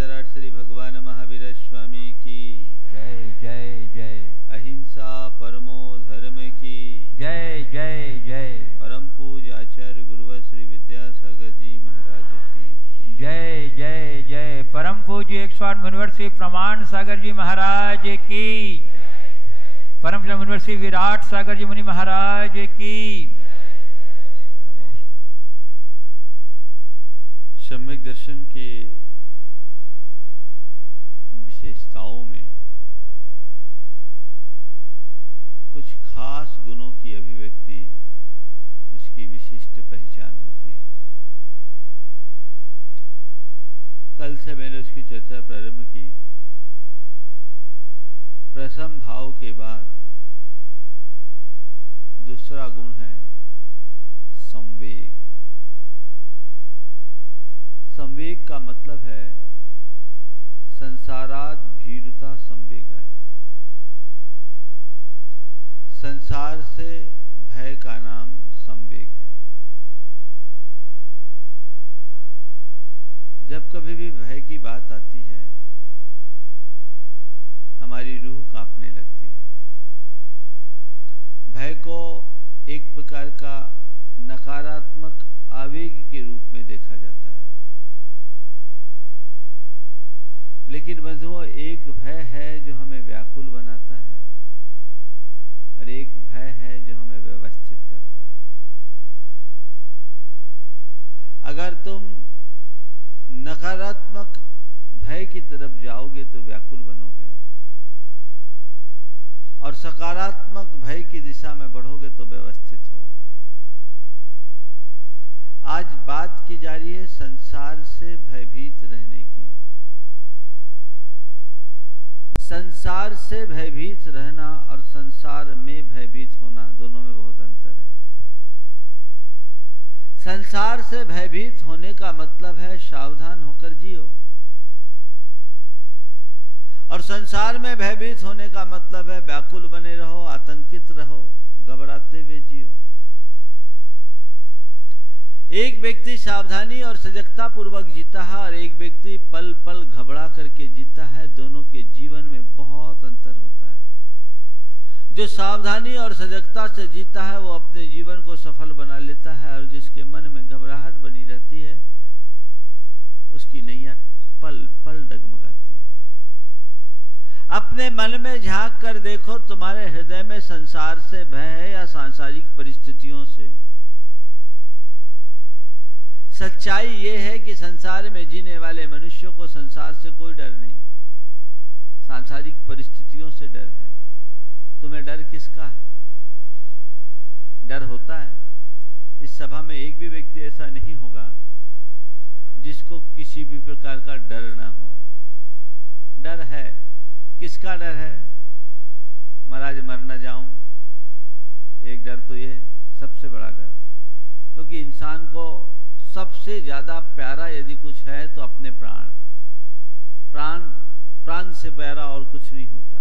राजाराट श्री भगवान महावीर स्वामी की जय जय जय। अहिंसा परमो धर्म की जय जय जय। परम पूज्य आचार्य गुरुवर श्री विद्यासागर जी महाराज की जय जय जय। परम पूज्य 108 मुनिवर श्री प्रमाण सागर जी महाराज की। परम पूज्य मुनिवर श्री विराट सागर जी मुनि महाराज की। सम्यक दर्शन के विशेषताओं में कुछ खास गुणों की अभिव्यक्ति उसकी विशिष्ट पहचान होती है। कल से मैंने उसकी चर्चा प्रारंभ की। प्रथम भाव के बाद दूसरा गुण है संवेग। संवेग का मतलब है संसाराद भीरुता संवेग है। संसार से भय का नाम संवेग है। जब कभी भी भय की बात आती है हमारी रूह कांपने लगती है। भय को एक प्रकार का नकारात्मक आवेग के रूप में देखा जाता है। लेकिन बंधुओं, एक भय है जो हमें व्याकुल बनाता है और एक भय है जो हमें व्यवस्थित करता है। अगर तुम नकारात्मक भय की तरफ जाओगे तो व्याकुल बनोगे और सकारात्मक भय की दिशा में बढ़ोगे तो व्यवस्थित होगे। आज बात की जा रही है संसार से भयभीत रहने की। संसार से भयभीत रहना और संसार में भयभीत होना दोनों में बहुत अंतर है। संसार से भयभीत होने का मतलब है सावधान होकर जियो और संसार में भयभीत होने का मतलब है व्याकुल बने रहो, आतंकित रहो, घबराते हुए जियो। एक व्यक्ति सावधानी और सजगता पूर्वक जीता है और एक व्यक्ति पल पल घबरा करके जीता है। दोनों के जीवन में बहुत अंतर होता है। जो सावधानी और सजगता से जीता है वो अपने जीवन को सफल बना लेता है और जिसके मन में घबराहट बनी रहती है उसकी नैया पल पल डगमगाती है। अपने मन में झांक कर देखो, तुम्हारे हृदय में संसार से भय है या सांसारिक परिस्थितियों से? सच्चाई ये है कि संसार में जीने वाले मनुष्यों को संसार से कोई डर नहीं, सांसारिक परिस्थितियों से डर है। तुम्हें डर किसका है? डर होता है। इस सभा में एक भी व्यक्ति ऐसा नहीं होगा जिसको किसी भी प्रकार का डर ना हो। डर है। किसका डर है? महाराज मर न जाऊं, एक डर तो ये सबसे बड़ा डर, क्योंकि इंसान को सबसे ज्यादा प्यारा यदि कुछ है तो अपने प्राण से प्यारा और कुछ नहीं होता।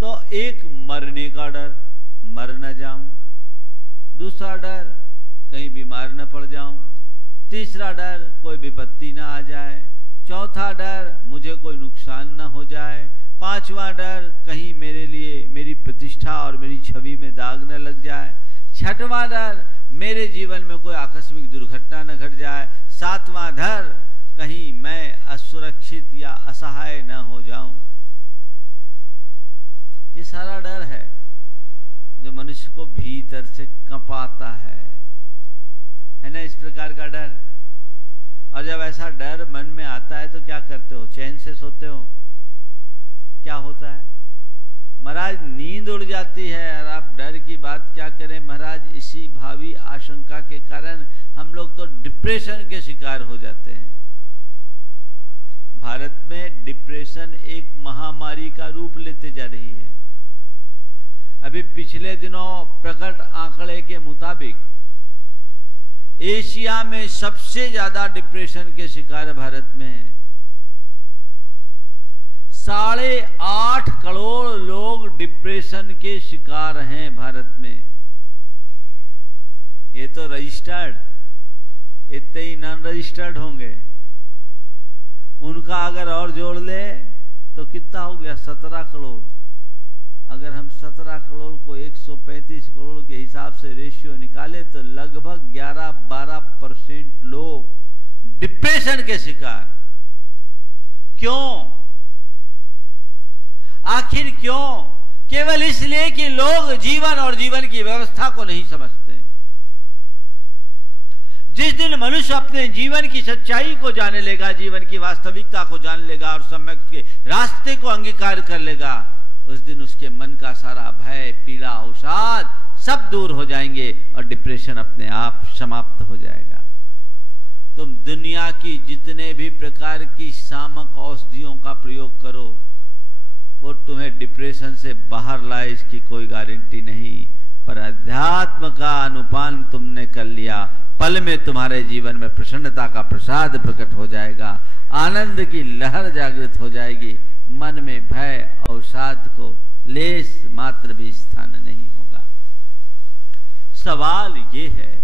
तो एक मरने का डर, मर न जाऊं। दूसरा डर, कहीं बीमार न पड़ जाऊं। तीसरा डर, कोई विपत्ति ना आ जाए। चौथा डर, मुझे कोई नुकसान न हो जाए। पांचवा डर, कहीं मेरे लिए मेरी प्रतिष्ठा और मेरी छवि में दाग न लग जाए। छठवां डर, मेरे जीवन में कोई आकस्मिक दुर्घटना न घट जाए। सातवां डर, कहीं मैं असुरक्षित या असहाय न हो जाऊं। ये सारा डर है जो मनुष्य को भीतर से कंपाता है ना, इस प्रकार का डर। और जब ऐसा डर मन में आता है तो क्या करते हो? चैन से सोते हो? क्या होता है महाराज? नींद उड़ जाती है। और आप डर की बात क्या करें महाराज, इसी भावी आशंका के कारण हम लोग तो डिप्रेशन के शिकार हो जाते हैं। भारत में डिप्रेशन एक महामारी का रूप लेते जा रही है। अभी पिछले दिनों प्रकट आंकड़े के मुताबिक एशिया में सबसे ज्यादा डिप्रेशन के शिकार भारत में है। 8.5 करोड़ लोग डिप्रेशन के शिकार हैं भारत में। ये तो रजिस्टर्ड, इतने ही नॉन रजिस्टर्ड होंगे। उनका अगर और जोड़ ले तो कितना हो गया? 17 करोड़। अगर हम 17 करोड़ को 135 करोड़ के हिसाब से रेशियो निकाले तो लगभग 11-12% लोग डिप्रेशन के शिकार। क्यों? आखिर क्यों? केवल इसलिए कि लोग जीवन और जीवन की व्यवस्था को नहीं समझते। जिस दिन मनुष्य अपने जीवन की सच्चाई को जाने लेगा, जीवन की वास्तविकता को जान लेगा और सम्यक के रास्ते को अंगीकार कर लेगा, उस दिन उसके मन का सारा भय, पीड़ा, अवसाद सब दूर हो जाएंगे और डिप्रेशन अपने आप समाप्त हो जाएगा। तुम दुनिया की जितने भी प्रकार की सामक औषधियों का प्रयोग करो, वो तुम्हें डिप्रेशन से बाहर लाए इसकी कोई गारंटी नहीं। पर अध्यात्म का अनुपान तुमने कर लिया, पल में तुम्हारे जीवन में प्रसन्नता का प्रसाद प्रकट हो जाएगा, आनंद की लहर जागृत हो जाएगी, मन में भय अवसाद को लेस मात्र भी स्थान नहीं होगा। सवाल ये है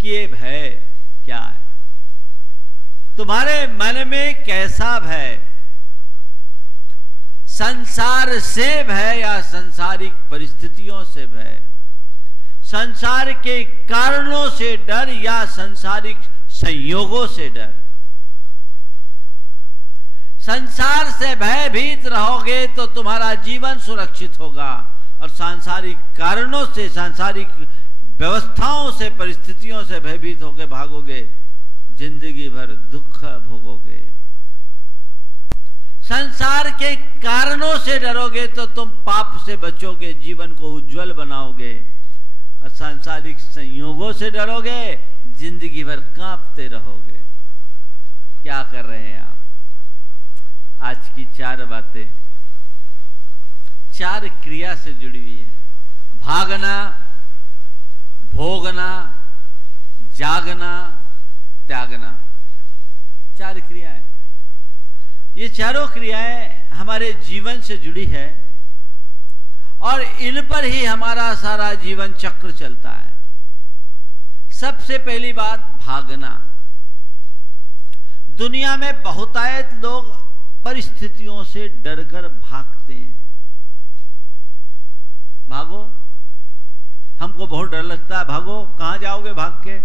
कि ये भय क्या है? तुम्हारे मन में कैसा भय? संसार से भय या संसारिक परिस्थितियों से भय? संसार के कारणों से डर या संसारिक संयोगों से डर? संसार से भयभीत रहोगे तो तुम्हारा जीवन सुरक्षित होगा, और सांसारिक कारणों से, सांसारिक व्यवस्थाओं से, परिस्थितियों से भयभीत होकर भागोगे, जिंदगी भर दुख भोगोगे। संसार के कारणों से डरोगे तो तुम पाप से बचोगे, जीवन को उज्जवल बनाओगे, और सांसारिक संयोगों से डरोगे, जिंदगी भर कांपते रहोगे। क्या कर रहे हैं आप? आज की 4 बातें 4 क्रिया से जुड़ी हुई है। भागना, भोगना, जागना, त्यागना, 4 क्रियाएं। ये चारों क्रियाएं हमारे जीवन से जुड़ी है और इन पर ही हमारा सारा जीवन चक्र चलता है। सबसे पहली बात, भागना। दुनिया में बहुतायत लोग परिस्थितियों से डरकर भागते हैं। भागो, हमको बहुत डर लगता है, भागो। कहां जाओगे भाग के?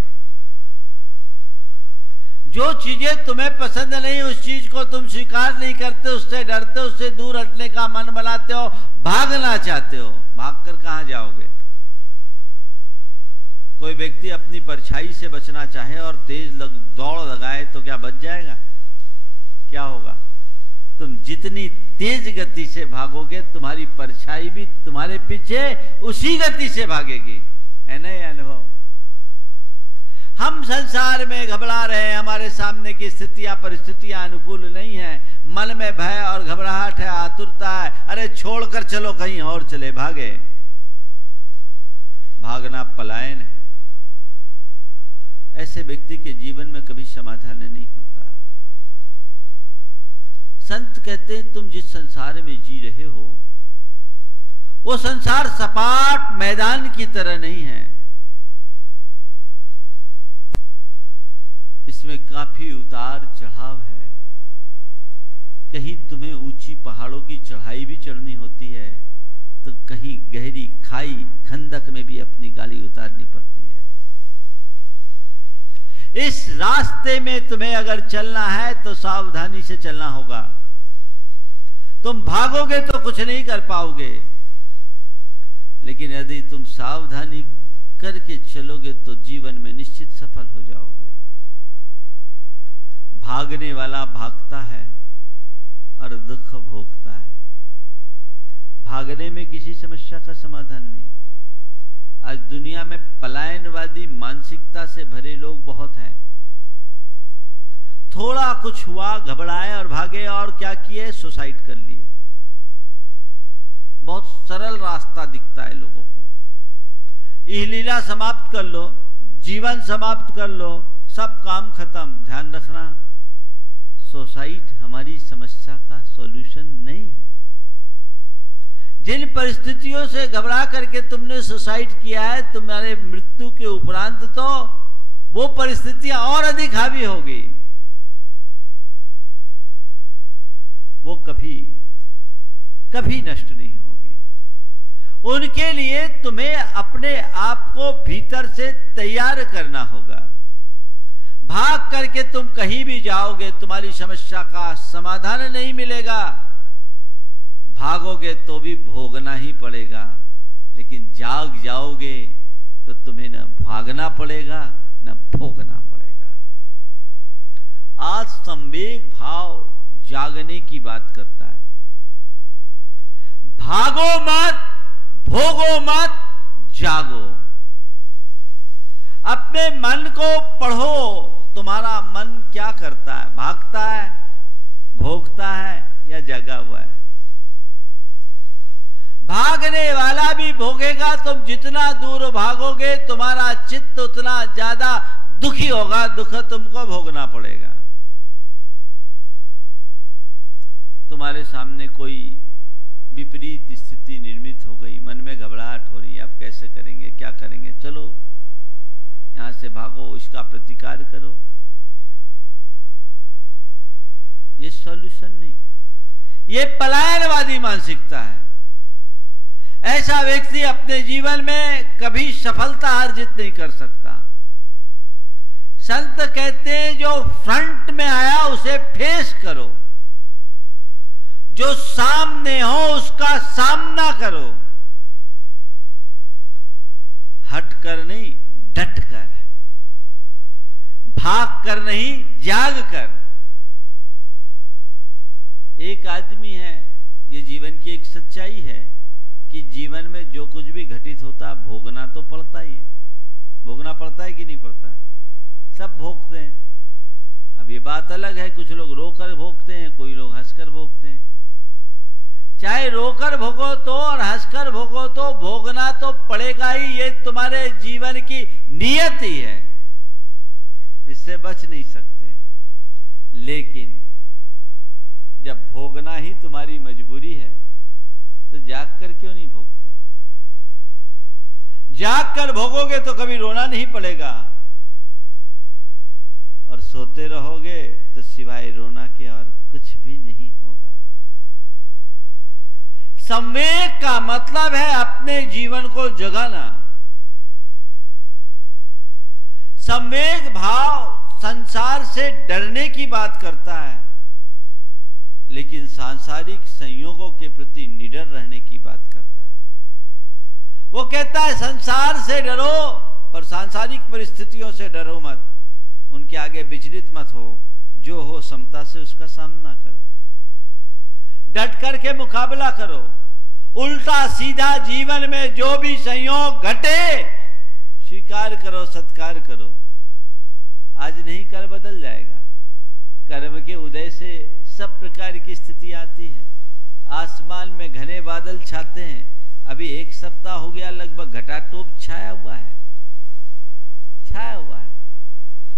जो चीजें तुम्हें पसंद नहीं, उस चीज को तुम स्वीकार नहीं करते, उससे डरते, उससे दूर हटने का मन बनाते हो, भागना चाहते हो। भागकर कहां जाओगे? कोई व्यक्ति अपनी परछाई से बचना चाहे और तेज दौड़ लगाए तो क्या बच जाएगा? क्या होगा? तुम जितनी तेज गति से भागोगे, तुम्हारी परछाई भी तुम्हारे पीछे उसी गति से भागेगी। है ना ये अनुभव? हम संसार में घबरा रहे हैं, हमारे सामने की स्थितियां, परिस्थितियां अनुकूल नहीं है, मन में भय और घबराहट है, आतुरता है, अरे छोड़कर चलो कहीं और चले, भागे। भागना पलायन है। ऐसे व्यक्ति के जीवन में कभी समाधान नहीं होता। संत कहते हैं, तुम जिस संसार में जी रहे हो वो संसार सपाट मैदान की तरह नहीं है। इसमें काफी उतार चढ़ाव है। कहीं तुम्हें ऊंची पहाड़ों की चढ़ाई भी चढ़नी होती है, तो कहीं गहरी खाई खंदक में भी अपनी गाड़ी उतारनी पड़ती है। इस रास्ते में तुम्हें अगर चलना है तो सावधानी से चलना होगा। तुम भागोगे तो कुछ नहीं कर पाओगे, लेकिन यदि तुम सावधानी करके चलोगे तो जीवन में निश्चित सफल हो जाओगे। भागने वाला भागता है और दुख भोगता है। भागने में किसी समस्या का समाधान नहीं। आज दुनिया में पलायनवादी मानसिकता से भरे लोग बहुत हैं। थोड़ा कुछ हुआ, घबराए और भागे, और क्या किए? सुसाइड कर लिए। बहुत सरल रास्ता दिखता है लोगों को। यह लीला समाप्त कर लो, जीवन समाप्त कर लो, सब काम खत्म। ध्यान रखना, सुसाइड हमारी समस्या का सॉल्यूशन नहीं। जिन परिस्थितियों से घबरा करके तुमने सुसाइड किया है, तुम्हारे मृत्यु के उपरांत तो वो परिस्थितियां और अधिक हावी होगी। वो कभी कभी नष्ट नहीं होगी। उनके लिए तुम्हें अपने आप को भीतर से तैयार करना होगा। भाग करके तुम कहीं भी जाओगे तुम्हारी समस्या का समाधान नहीं मिलेगा। भागोगे तो भी भोगना ही पड़ेगा, लेकिन जाग जाओगे तो तुम्हें न भागना पड़ेगा न भोगना पड़ेगा। आज संवेग भाव जागने की बात करता है। भागो मत, भोगो मत, जागो। अपने मन को पढ़ो, तुम्हारा मन क्या करता है? भागता है, भोगता है या जगा हुआ है? भागने वाला भी भोगेगा। तुम जितना दूर भागोगे तुम्हारा चित्त उतना ज्यादा दुखी होगा, दुख तुमको भोगना पड़ेगा। तुम्हारे सामने कोई विपरीत स्थिति निर्मित हो गई, मन में घबराहट हो रही है, अब कैसे करेंगे, क्या करेंगे? चलो यहां से भागो, इसका प्रतिकार करो। ये सॉल्यूशन नहीं, ये पलायनवादी मानसिकता है। ऐसा व्यक्ति अपने जीवन में कभी सफलता अर्जित नहीं कर सकता। संत कहते हैं जो फ्रंट में आया उसे फेस करो, जो सामने हो उसका सामना करो। हट कर नहीं, डट कर, भाग कर नहीं, जाग कर। एक आदमी है, ये जीवन की एक सच्चाई है कि जीवन में जो कुछ भी घटित होता है भोगना तो पड़ता ही है। भोगना पड़ता है कि नहीं पड़ता? सब भोगते हैं। अब ये बात अलग है, कुछ लोग रोकर भोगते हैं, कोई लोग हंसकर भोगते हैं। चाहे रोकर भोगो तो और हंसकर भोगो तो भोगना तो पड़ेगा ही। ये तुम्हारे जीवन की नियत ही है, इससे बच नहीं सकते। लेकिन जब भोगना ही तुम्हारी मजबूरी है तो जाग कर क्यों नहीं भोगते? जाग कर भोगोगे तो कभी रोना नहीं पड़ेगा, और सोते रहोगे तो सिवाय रोना के और कुछ भी नहीं होगा। संवेग का मतलब है अपने जीवन को जगाना। संवेग भाव संसार से डरने की बात करता है, लेकिन सांसारिक संयोगों के प्रति निडर रहने की बात करता है। वो कहता है संसार से डरो पर सांसारिक परिस्थितियों से डरो मत, उनके आगे विचलित मत हो। जो हो समता से उसका सामना करो, डट करके मुकाबला करो। उल्टा सीधा जीवन में जो भी संयोग घटे स्वीकार करो, सत्कार करो। आज नहीं कल बदल जाएगा। कर्म के उदय से सब प्रकार की स्थिति आती है। आसमान में घने बादल छाते हैं, अभी एक सप्ताह हो गया लगभग घटाटोप छाया हुआ है, छाया हुआ है।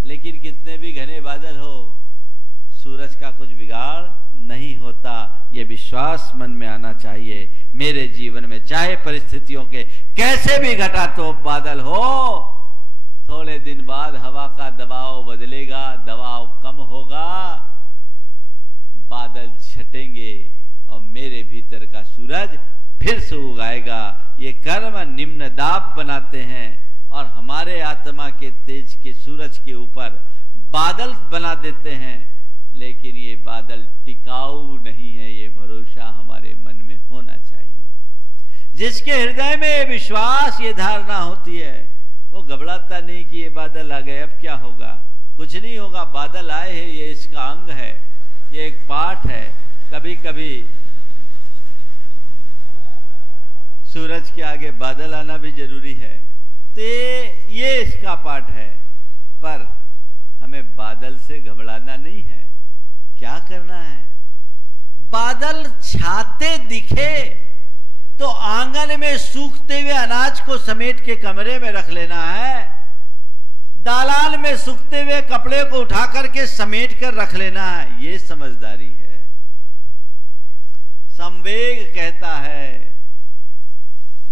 लेकिन कितने भी घने बादल हो, सूरज का कुछ बिगाड़ नहीं होता। ये विश्वास मन में आना चाहिए। मेरे जीवन में चाहे परिस्थितियों के कैसे भी घटाटोप बादल हो, थोड़े दिन बाद हवा का दबाव बदलेगा, दबाव कम होगा, बादल छटेंगे और मेरे भीतर का सूरज फिर से उगाएगा। ये कर्म निम्न दाब बनाते हैं और हमारे आत्मा के तेज के सूरज के ऊपर बादल बना देते हैं, लेकिन ये बादल टिकाऊ नहीं है। ये भरोसा हमारे मन में होना चाहिए। जिसके हृदय में ये विश्वास, ये धारणा होती है, वो घबराता नहीं कि ये बादल आ गए, अब क्या होगा। कुछ नहीं होगा, बादल आए हैं, ये इसका अंग है, ये एक पार्ट है। कभी कभी सूरज के आगे बादल आना भी जरूरी है, तो ये इसका पार्ट है। पर हमें बादल से घबराना नहीं है। क्या करना है? बादल छाते दिखे तो आंगन में सूखते हुए अनाज को समेट के कमरे में रख लेना है। दालान में सूखते हुए कपड़े को उठा करके समेट कर रख लेना है। ये समझदारी है। संवेग कहता है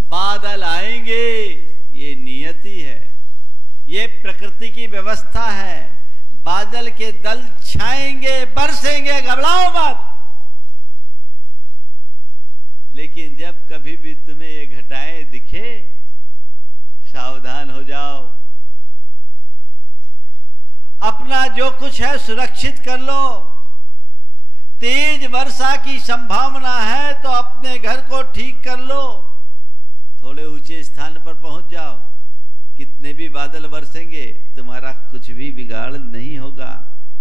बादल आएंगे, ये नियति है, ये प्रकृति की व्यवस्था है। बादल के दल छाएंगे, बरसेंगे, घबराओ मत। लेकिन जब कभी भी तुम्हें ये घटाएं दिखे, सावधान हो जाओ। अपना जो कुछ है सुरक्षित कर लो। तेज वर्षा की संभावना है तो अपने घर को ठीक कर लो। थोड़े ऊंचे स्थान पर पहुंच जाओ, कितने भी बादल बरसेंगे तुम्हारा कुछ भी बिगाड़ नहीं होगा।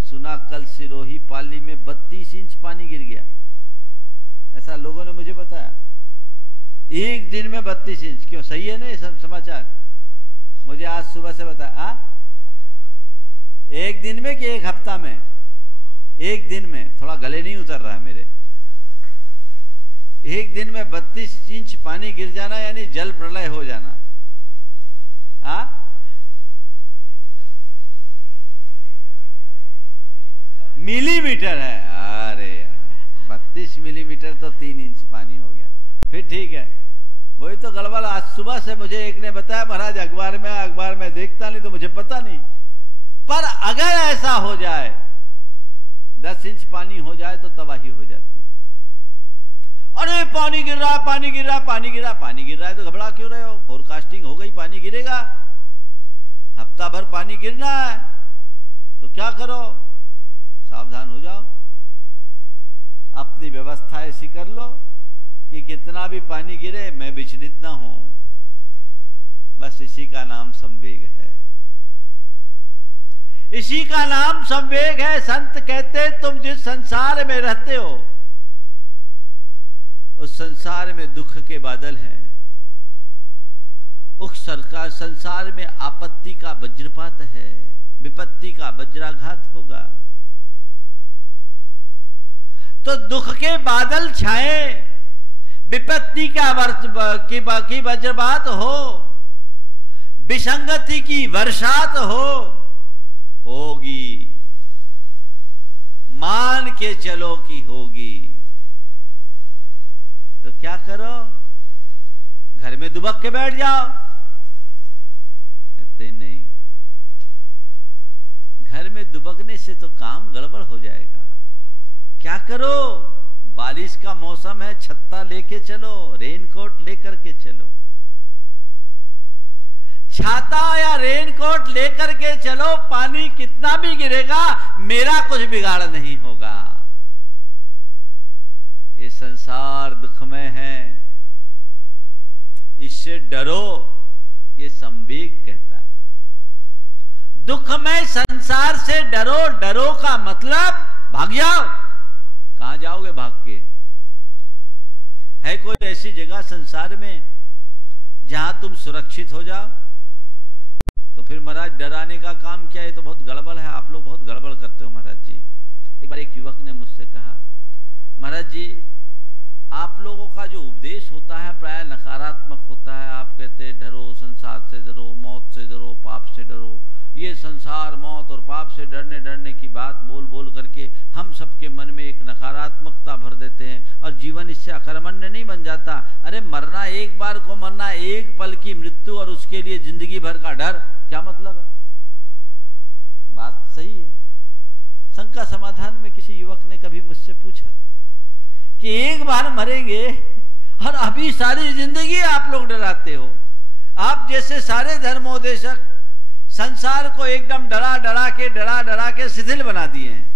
सुना कल सिरोही पाली में 32 इंच पानी गिर गया, ऐसा लोगों ने मुझे बताया। एक दिन में 32 इंच, क्यों सही है ना ये सब समाचार? मुझे आज सुबह से बताया। एक दिन में कि एक हफ्ता में? एक दिन में, थोड़ा गले नहीं उतर रहा है मेरे। एक दिन में 32 इंच पानी गिर जाना यानी जल प्रलय हो जाना। मिलीमीटर है। अरे यार 32 मिलीमीटर तो 3 इंच पानी हो गया। फिर ठीक है, वही तो गड़बड़। आज सुबह से मुझे एक ने बताया, महाराज अखबार में देखता नहीं तो मुझे पता नहीं। पर अगर ऐसा हो जाए 10 इंच पानी हो जाए तो तबाही हो जाती। अरे पानी गिर रहा, पानी गिर रहा, पानी गिर रहा, पानी गिर रहा है तो घबरा क्यों रहे हो? फोरकास्टिंग हो गई, पानी गिरेगा। हफ्ता भर पानी गिरना है तो क्या करो? सावधान हो जाओ। अपनी व्यवस्था ऐसी कर लो कि कितना भी पानी गिरे मैं विचलित ना हूं। बस इसी का नाम संवेग है। इसी का नाम संवेग है। संत कहते तुम जिस संसार में रहते हो उस संसार में दुख के बादल हैं। उस सरकार संसार में आपत्ति का वज्रपात है, विपत्ति का वज्राघात होगा। तो दुख के बादल छाए, विपत्ति का वज्रपात हो, विसंगति की वर्षात होगी। मान के चलो कि होगी। तो क्या करो? घर में दुबक के बैठ जाओ? कहते नहीं, घर में दुबकने से तो काम गड़बड़ हो जाएगा। क्या करो? बारिश का मौसम है, छत्ता लेके चलो, रेनकोट लेकर के चलो। छाता या रेनकोट लेकर के चलो, पानी कितना भी गिरेगा मेरा कुछ बिगाड़ नहीं होगा। ये संसार दुखमय है, इससे डरो, ये संवेग कहता है। दुखमय संसार से डरो। डरो का मतलब भाग जाओ। कहां जाओगे भाग के? है कोई ऐसी जगह संसार में जहां तुम सुरक्षित हो जाओ? तो फिर महाराज डराने का काम क्या है? तो बहुत गड़बड़ है। आप लोग बहुत गड़बड़ करते हो महाराज जी। एक बार एक युवक ने मुझसे कहा, महाराज जी आप लोगों का जो उपदेश होता है प्राय नकारात्मक होता है। आप कहते हैं डरो, संसार से डरो, मौत से डरो, पाप से डरो। ये संसार, मौत और पाप से डरने की बात बोल बोल करके हम सबके मन में एक नकारात्मकता भर देते हैं और जीवन इससे अकर्मण्य नहीं बन जाता। अरे मरना एक बार को मरना, एक पल की मृत्यु और उसके लिए जिंदगी भर का डर, क्या मतलब है? बात सही है। शंका समाधान में किसी युवक ने कभी मुझसे पूछा कि एक बार मरेंगे और अभी सारी जिंदगी आप लोग डराते हो। आप जैसे सारे धर्मोपदेशक संसार को एकदम डरा डरा के शिथिल बना दिए हैं।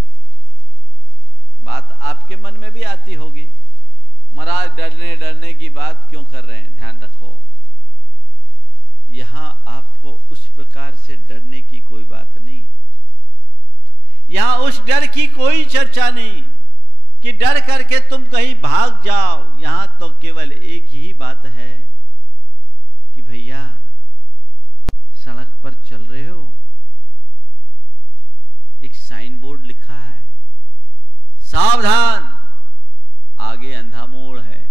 बात आपके मन में भी आती होगी, महाराज डरने की बात क्यों कर रहे हैं? ध्यान रखो, यहां आपको उस प्रकार से डरने की कोई बात नहीं। यहां उस डर की कोई चर्चा नहीं कि डर करके तुम कहीं भाग जाओ। यहां तो केवल एक ही बात है कि भैया सड़क पर चल रहे हो, एक साइन बोर्ड लिखा है, सावधान, आगे अंधा मोड़ है।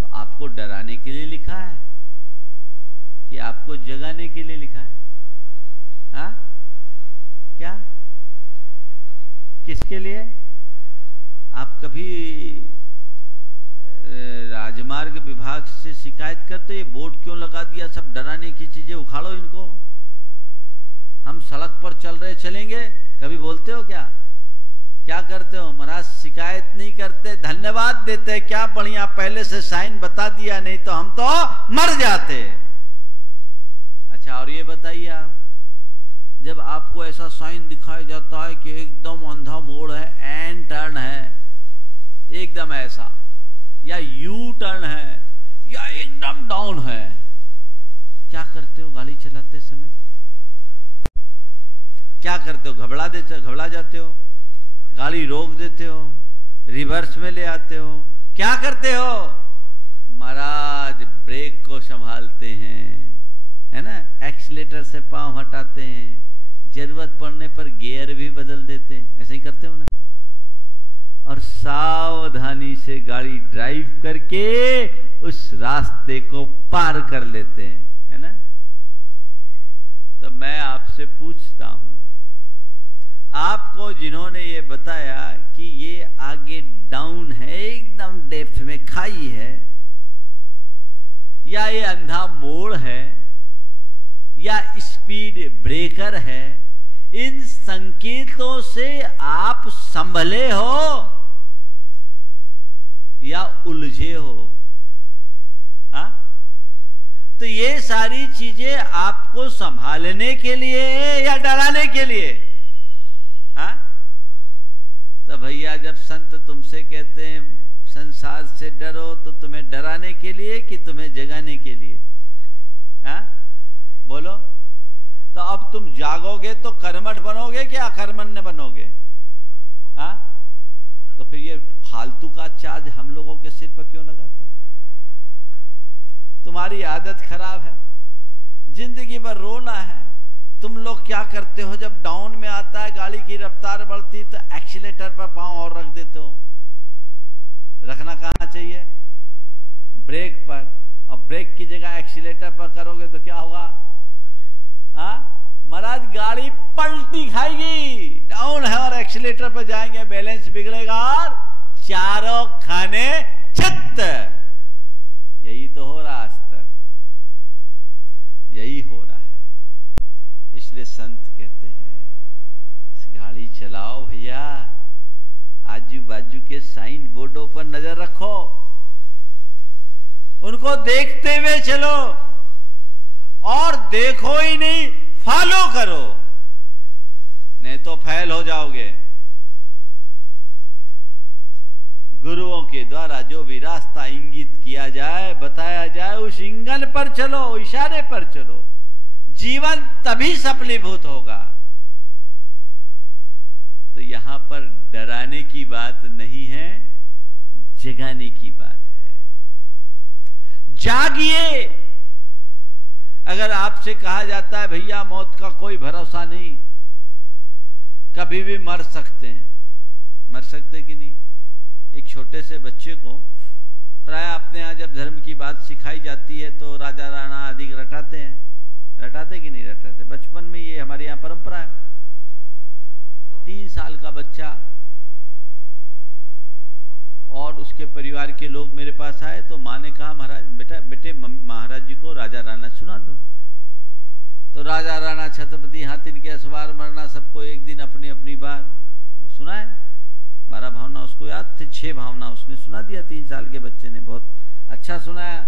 तो आपको डराने के लिए लिखा है कि आपको जगाने के लिए लिखा है? हाँ? क्या? किसके लिए? आप कभी राजमार्ग विभाग से शिकायत करते, ये बोर्ड क्यों लगा दिया, सब डराने की चीजें, उखाड़ो इनको, हम सड़क पर चल रहे चलेंगे, कभी बोलते हो क्या? क्या करते हो महाराज? शिकायत नहीं करते, धन्यवाद देते, क्या बढ़िया पहले से साइन बता दिया, नहीं तो हम तो मर जाते। अच्छा और ये बताइए आप, जब आपको ऐसा साइन दिखाया जाता है कि एकदम अंधा मोड़ है, एन टर्न है, एकदम ऐसा, या यू टर्न है, या एकदम डाउन है, क्या करते हो गाड़ी चलाते समय? क्या करते हो? घबरा जाते हो, गाड़ी रोक देते हो, रिवर्स में ले आते हो, क्या करते हो महाराज? ब्रेक को संभालते हैं, है ना, एक्सीलेटर से पांव हटाते हैं, जरूरत पड़ने पर गियर भी बदल देते हैं, ऐसे ही करते हो ना, और सावधानी से गाड़ी ड्राइव करके उस रास्ते को पार कर लेते हैं, है ना। तो मैं आपसे पूछता हूं, आपको जिन्होंने ये बताया कि ये आगे डाउन है, एकदम डेप्थ में खाई है, या ये अंधा मोड़ है, या स्पीड ब्रेकर है, इन संकेतों से आप संभले हो या उलझे हो? हा? तो ये सारी चीजें आपको संभालने के लिए या डराने के लिए? हाँ? तो भैया जब संत तुमसे कहते हैं संसार से डरो, तो तुम्हें डराने के लिए कि तुम्हें जगाने के लिए? हाँ? बोलो। तो अब तुम जागोगे तो कर्मठ बनोगे कि अकर्मण्य बनोगे? हाँ? तो फिर ये फालतू का चार्ज हम लोगों के सिर पर क्यों लगाते? तुम्हारी आदत खराब है, जिंदगी भर रोना है। तुम लोग क्या करते हो, जब डाउन में आता है, गाड़ी की रफ्तार बढ़ती तो एक्सीलेटर पर पांव और रख देते हो। रखना कहां चाहिए? ब्रेक पर। और ब्रेक की जगह एक्सीलेटर पर करोगे तो क्या होगा? महाराज गाड़ी पलटी खाएगी, डाउन है और एक्सीलेटर पर जाएंगे, बैलेंस बिगड़ेगा और चारों खाने चित्त। यही तो हो रहा आज तक, यही हो रहा है। इसलिए संत कहते हैं गाड़ी चलाओ भैया, आजू बाजू के साइन बोर्डों पर नजर रखो, उनको देखते हुए चलो, और देखो ही नहीं, फॉलो करो, नहीं तो फेल हो जाओगे। गुरुओं के द्वारा जो भी रास्ता इंगित किया जाए, बताया जाए, उस इंगन पर चलो, इशारे पर चलो, जीवन तभी सफलीभूत होगा। तो यहां पर डराने की बात नहीं है, जगाने की बात है। जागिए। अगर आपसे कहा जाता है भैया मौत का कोई भरोसा नहीं, कभी भी मर सकते हैं, मर सकते कि नहीं? एक छोटे से बच्चे को प्राय अपने यहाँ जब धर्म की बात सिखाई जाती है तो राजा राणा आदि रटाते हैं, रटाते कि नहीं रटाते? बचपन में ये हमारे यहाँ परंपरा है। 3 साल का बच्चा और उसके परिवार के लोग मेरे पास आए तो माँ ने कहा महाराज बेटे महाराज जी को राजा राणा सुना दो। तो राजा राणा छत्रपति हाथिन के सवार मरना, सबको एक दिन अपनी अपनी बात वो सुनाए। 12 भावना उसको याद थे, 6 भावना उसने सुना दिया। 3 साल के बच्चे ने बहुत अच्छा सुनाया।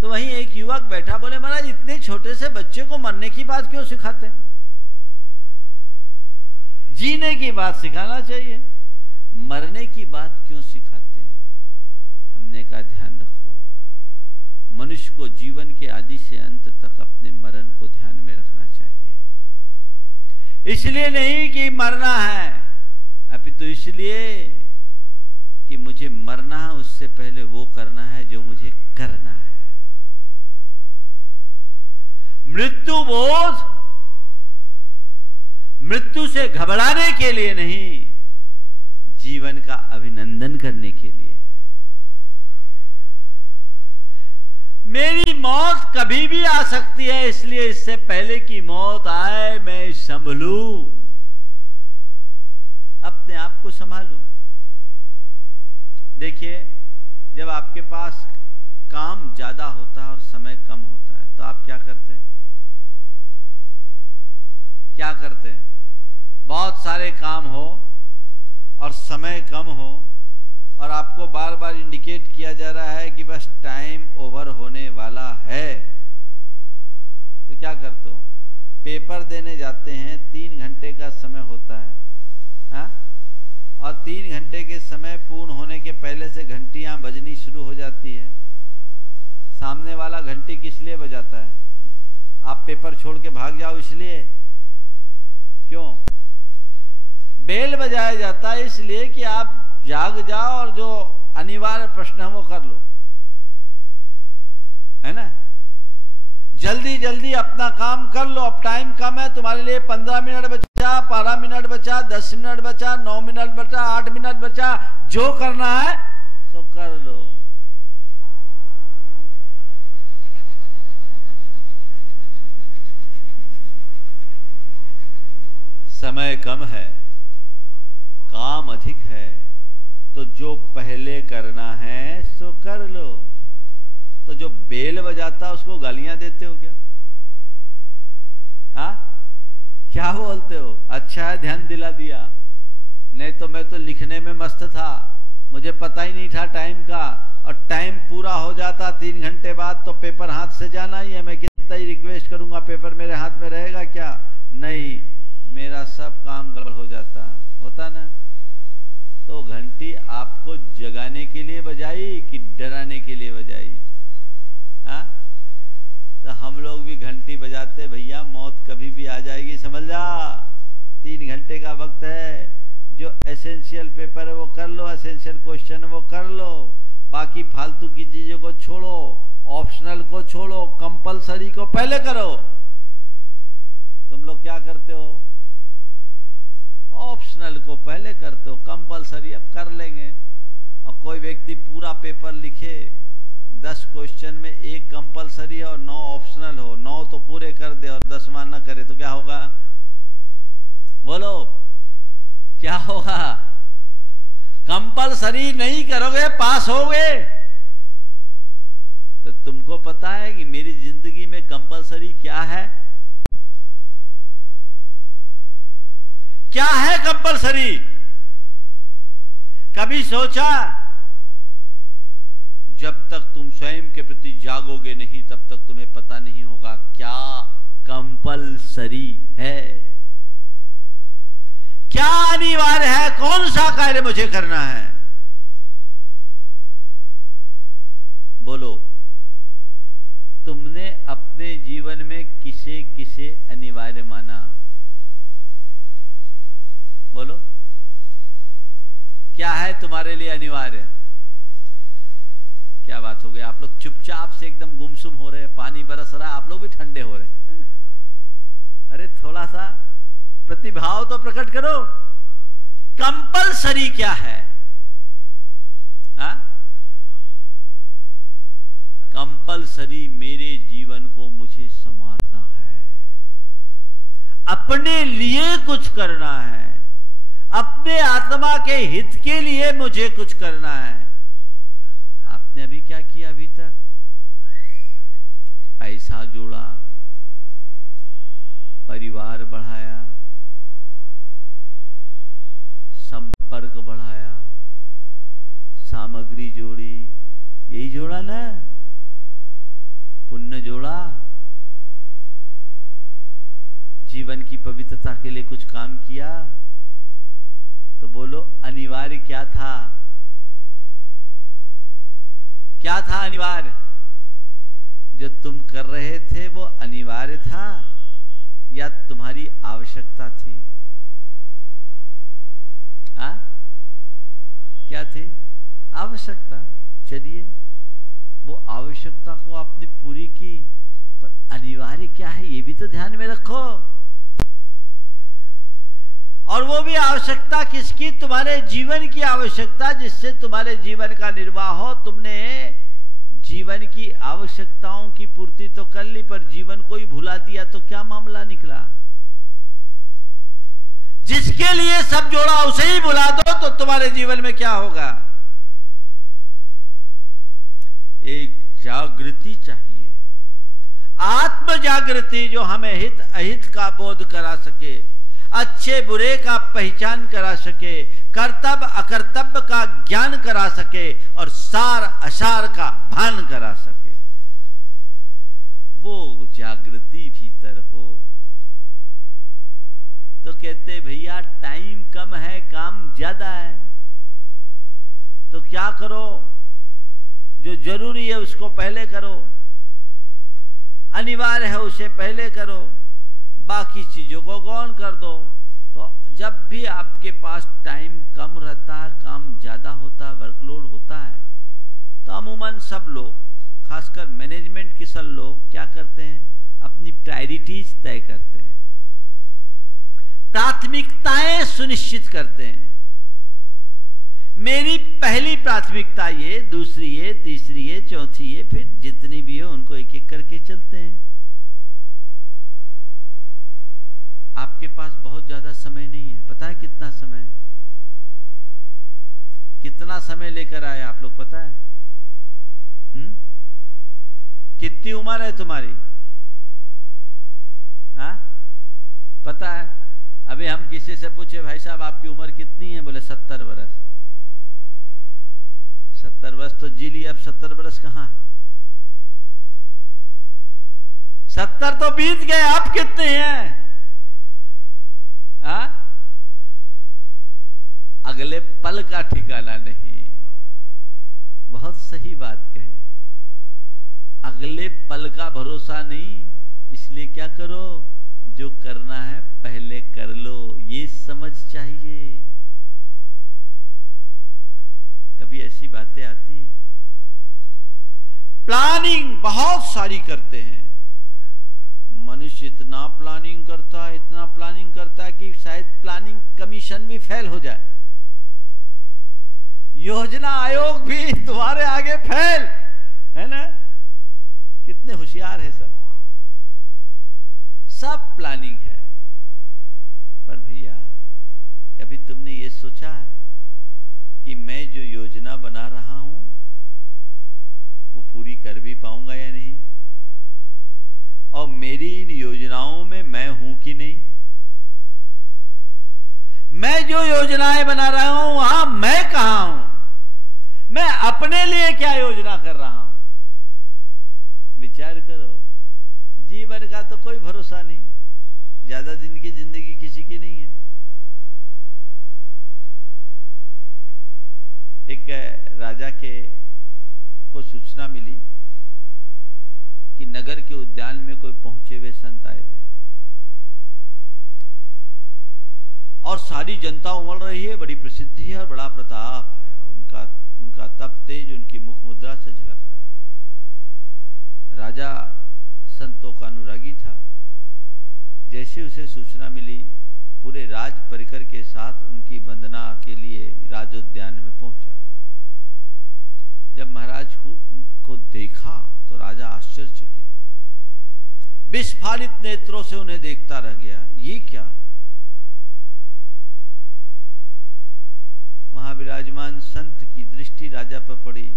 तो वहीं एक युवक बैठा, बोले महाराज इतने छोटे से बच्चे को मरने की बात क्यों सिखाते? जीने की बात सिखाना चाहिए, मरने की बात क्यों सिखाते हैं? हमने कहा ध्यान रखो, मनुष्य को जीवन के आदि से अंत तक अपने मरण को ध्यान में रखना चाहिए। इसलिए नहीं कि मरना है, अपितु इसलिए कि मुझे मरना है, उससे पहले वो करना है जो मुझे करना है। मृत्यु बोध मृत्यु से घबराने के लिए नहीं, जीवन का अभिनंदन करने के लिए है। मेरी मौत कभी भी आ सकती है, इसलिए इससे पहले कि मौत आए मैं संभलूं, अपने आप को संभालूं। देखिए, जब आपके पास काम ज्यादा होता है और समय कम होता है तो आप क्या करते हैं? क्या करते हैं? बहुत सारे काम हो और समय कम हो और आपको बार बार इंडिकेट किया जा रहा है कि बस टाइम ओवर होने वाला है, तो क्या करते हो? पेपर देने जाते हैं, 3 घंटे का समय होता है, हाँ? और 3 घंटे के समय पूर्ण होने के पहले से घंटियां बजनी शुरू हो जाती है। सामने वाला घंटी किस लिए बजाता है? आप पेपर छोड़ के भाग जाओ इसलिए? क्यों? बेल बजाया जाता है इसलिए कि आप जाग जाओ और जो अनिवार्य प्रश्न है वो कर लो, है ना? जल्दी जल्दी अपना काम कर लो। अब टाइम कम है, तुम्हारे लिए 15 मिनट बचा, 12 मिनट बचा, 10 मिनट बचा, 9 मिनट बचा, 8 मिनट बचा, जो करना है तो कर लो। समय कम है, काम अधिक है, तो जो पहले करना है सो कर लो। तो जो बेल बजाता उसको गालियां देते हो क्या? हाँ, क्या बोलते हो? अच्छा है ध्यान दिला दिया, नहीं तो मैं तो लिखने में मस्त था, मुझे पता ही नहीं था टाइम का, और टाइम पूरा हो जाता 3 घंटे बाद तो पेपर हाथ से जाना ही है। मैं कितना ही रिक्वेस्ट करूंगा पेपर मेरे हाथ में रहेगा क्या? नहीं, मेरा सब काम गड़बड़ हो जाता, होता ना। तो घंटी आपको जगाने के लिए बजाई कि डराने के लिए बजाई? हाँ, तो हम लोग भी घंटी बजाते, भैया मौत कभी भी आ जाएगी, समझ जा, 3 घंटे का वक्त है, जो एसेंशियल पेपर है वो कर लो, एसेंशियल क्वेश्चन है वो कर लो, बाकी फालतू की चीजों को छोड़ो, ऑप्शनल को छोड़ो, कंपलसरी को पहले करो। तुम लोग क्या करते हो? ऑप्शनल को पहले करते हो, कंपलसरी अब कर लेंगे। और कोई व्यक्ति पूरा पेपर लिखे, 10 क्वेश्चन में 1 कंपलसरी और 9 ऑप्शनल हो, 9 तो पूरे कर दे और 10वां ना करे तो क्या होगा? बोलो क्या होगा? कंपलसरी नहीं करोगे पास होगे? तो तुमको पता है कि मेरी जिंदगी में कंपलसरी क्या है? क्या है कंपलसरी? कभी सोचा? जब तक तुम स्वयं के प्रति जागोगे नहीं तब तक तुम्हें पता नहीं होगा क्या कंपलसरी है, क्या अनिवार्य है, कौन सा कार्य मुझे करना है। बोलो, तुमने अपने जीवन में किसे किसे अनिवार्य माना? बोलो, क्या है तुम्हारे लिए अनिवार्य? क्या बात हो गई, आप लोग चुपचाप से एकदम गुमसुम हो रहे, पानी बरस रहा, आप लोग भी ठंडे हो रहे। अरे थोड़ा सा प्रतिभाव तो प्रकट करो। कंपलसरी क्या है? कंपलसरी मेरे जीवन को मुझे संवारना है, अपने लिए कुछ करना है, अपने आत्मा के हित के लिए मुझे कुछ करना है। आपने अभी क्या किया? अभी तक पैसा जोड़ा, परिवार बढ़ाया, संपर्क बढ़ाया, सामग्री जोड़ी, यही जोड़ा ना? पुण्य जोड़ा, जीवन की पवित्रता के लिए कुछ काम किया। तो बोलो अनिवार्य क्या था? क्या था अनिवार्य? जो तुम कर रहे थे वो अनिवार्य था या तुम्हारी आवश्यकता थी? क्या थी? आवश्यकता। चलिए, वो आवश्यकता को आपने पूरी की, पर अनिवार्य क्या है ये भी तो ध्यान में रखो। और वो भी आवश्यकता किसकी? तुम्हारे जीवन की आवश्यकता, जिससे तुम्हारे जीवन का निर्वाह हो। तुमने जीवन की आवश्यकताओं की पूर्ति तो कर ली, पर जीवन को ही भुला दिया तो क्या मामला निकला? जिसके लिए सब जोड़ा उसे ही भुला दो तो तुम्हारे जीवन में क्या होगा? एक जागृति चाहिए, आत्म जागृति, जो हमें हित अहित का बोध करा सके, अच्छे बुरे का पहचान करा सके, कर्तव्य अकर्तव्य का ज्ञान करा सके और सार असार का भान करा सके, वो जागृति भीतर हो। तो कहते भैया टाइम कम है, काम ज्यादा है, तो क्या करो, जो जरूरी है उसको पहले करो, अनिवार्य है उसे पहले करो, बाकी चीजों को गौण कर दो। तो जब भी आपके पास टाइम कम रहता है, काम ज्यादा होता है, वर्कलोड होता है, तो अमूमन सब लोग, खासकर मैनेजमेंट के सब लोग क्या करते हैं, अपनी प्रायोरिटीज तय करते हैं, प्राथमिकताएं सुनिश्चित करते हैं। मेरी पहली प्राथमिकता ये, दूसरी ये, तीसरी ये, चौथी ये, फिर जितनी भी हो उनको एक एक करके चलते हैं। आपके पास बहुत ज्यादा समय नहीं है, पता है कितना समय है, कितना समय लेकर आए आप लोग पता है? कितनी उम्र है तुम्हारी? पता है? अभी हम किसी से पूछे भाई साहब आपकी उम्र कितनी है, बोले 70 वर्ष। 70 वर्ष तो जी ली, अब 70 वर्ष कहां है? 70 तो बीत गए, अब कितने हैं? अगले पल का ठिकाना नहीं। बहुत सही बात कहे, अगले पल का भरोसा नहीं, इसलिए क्या करो, जो करना है पहले कर लो, ये समझ चाहिए। कभी ऐसी बातें आती हैं, प्लानिंग बहुत सारी करते हैं, मनुष्य इतना प्लानिंग करता है, इतना प्लानिंग करता है कि शायद प्लानिंग कमीशन भी फेल हो जाए, योजना आयोग भी तुम्हारे आगे फेल है ना। कितने होशियार है सब, सब प्लानिंग है। पर भैया कभी तुमने ये सोचा कि मैं जो योजना बना रहा हूं वो पूरी कर भी पाऊंगा या नहीं, और मेरी इन योजनाओं में मैं हूं कि नहीं? मैं जो योजनाएं बना रहा हूं वहां मैं कहां हूं? मैं अपने लिए क्या योजना कर रहा हूं? विचार करो। जीवन का तो कोई भरोसा नहीं, ज्यादा दिन की जिंदगी किसी की नहीं है। एक राजा को सूचना मिली कि नगर के उद्यान में कोई पहुंचे हुए संत आए हुए, और सारी जनता उमड़ रही है, बड़ी प्रसिद्धि है और बड़ा प्रताप है, उनका तप तेज उनकी मुख मुद्रा से झलक रहा है। राजा संतों का अनुरागी था। जैसे उसे सूचना मिली, पूरे राज परिकर के साथ उनकी वंदना के लिए राजोद्यान में पहुंचा। जब महाराज को देखा तो राजा आश्चर्यचकित, विस्फारित नेत्रों से उन्हें देखता रह गया। ये क्या? वहां विराजमान संत की दृष्टि राजा पर पड़ी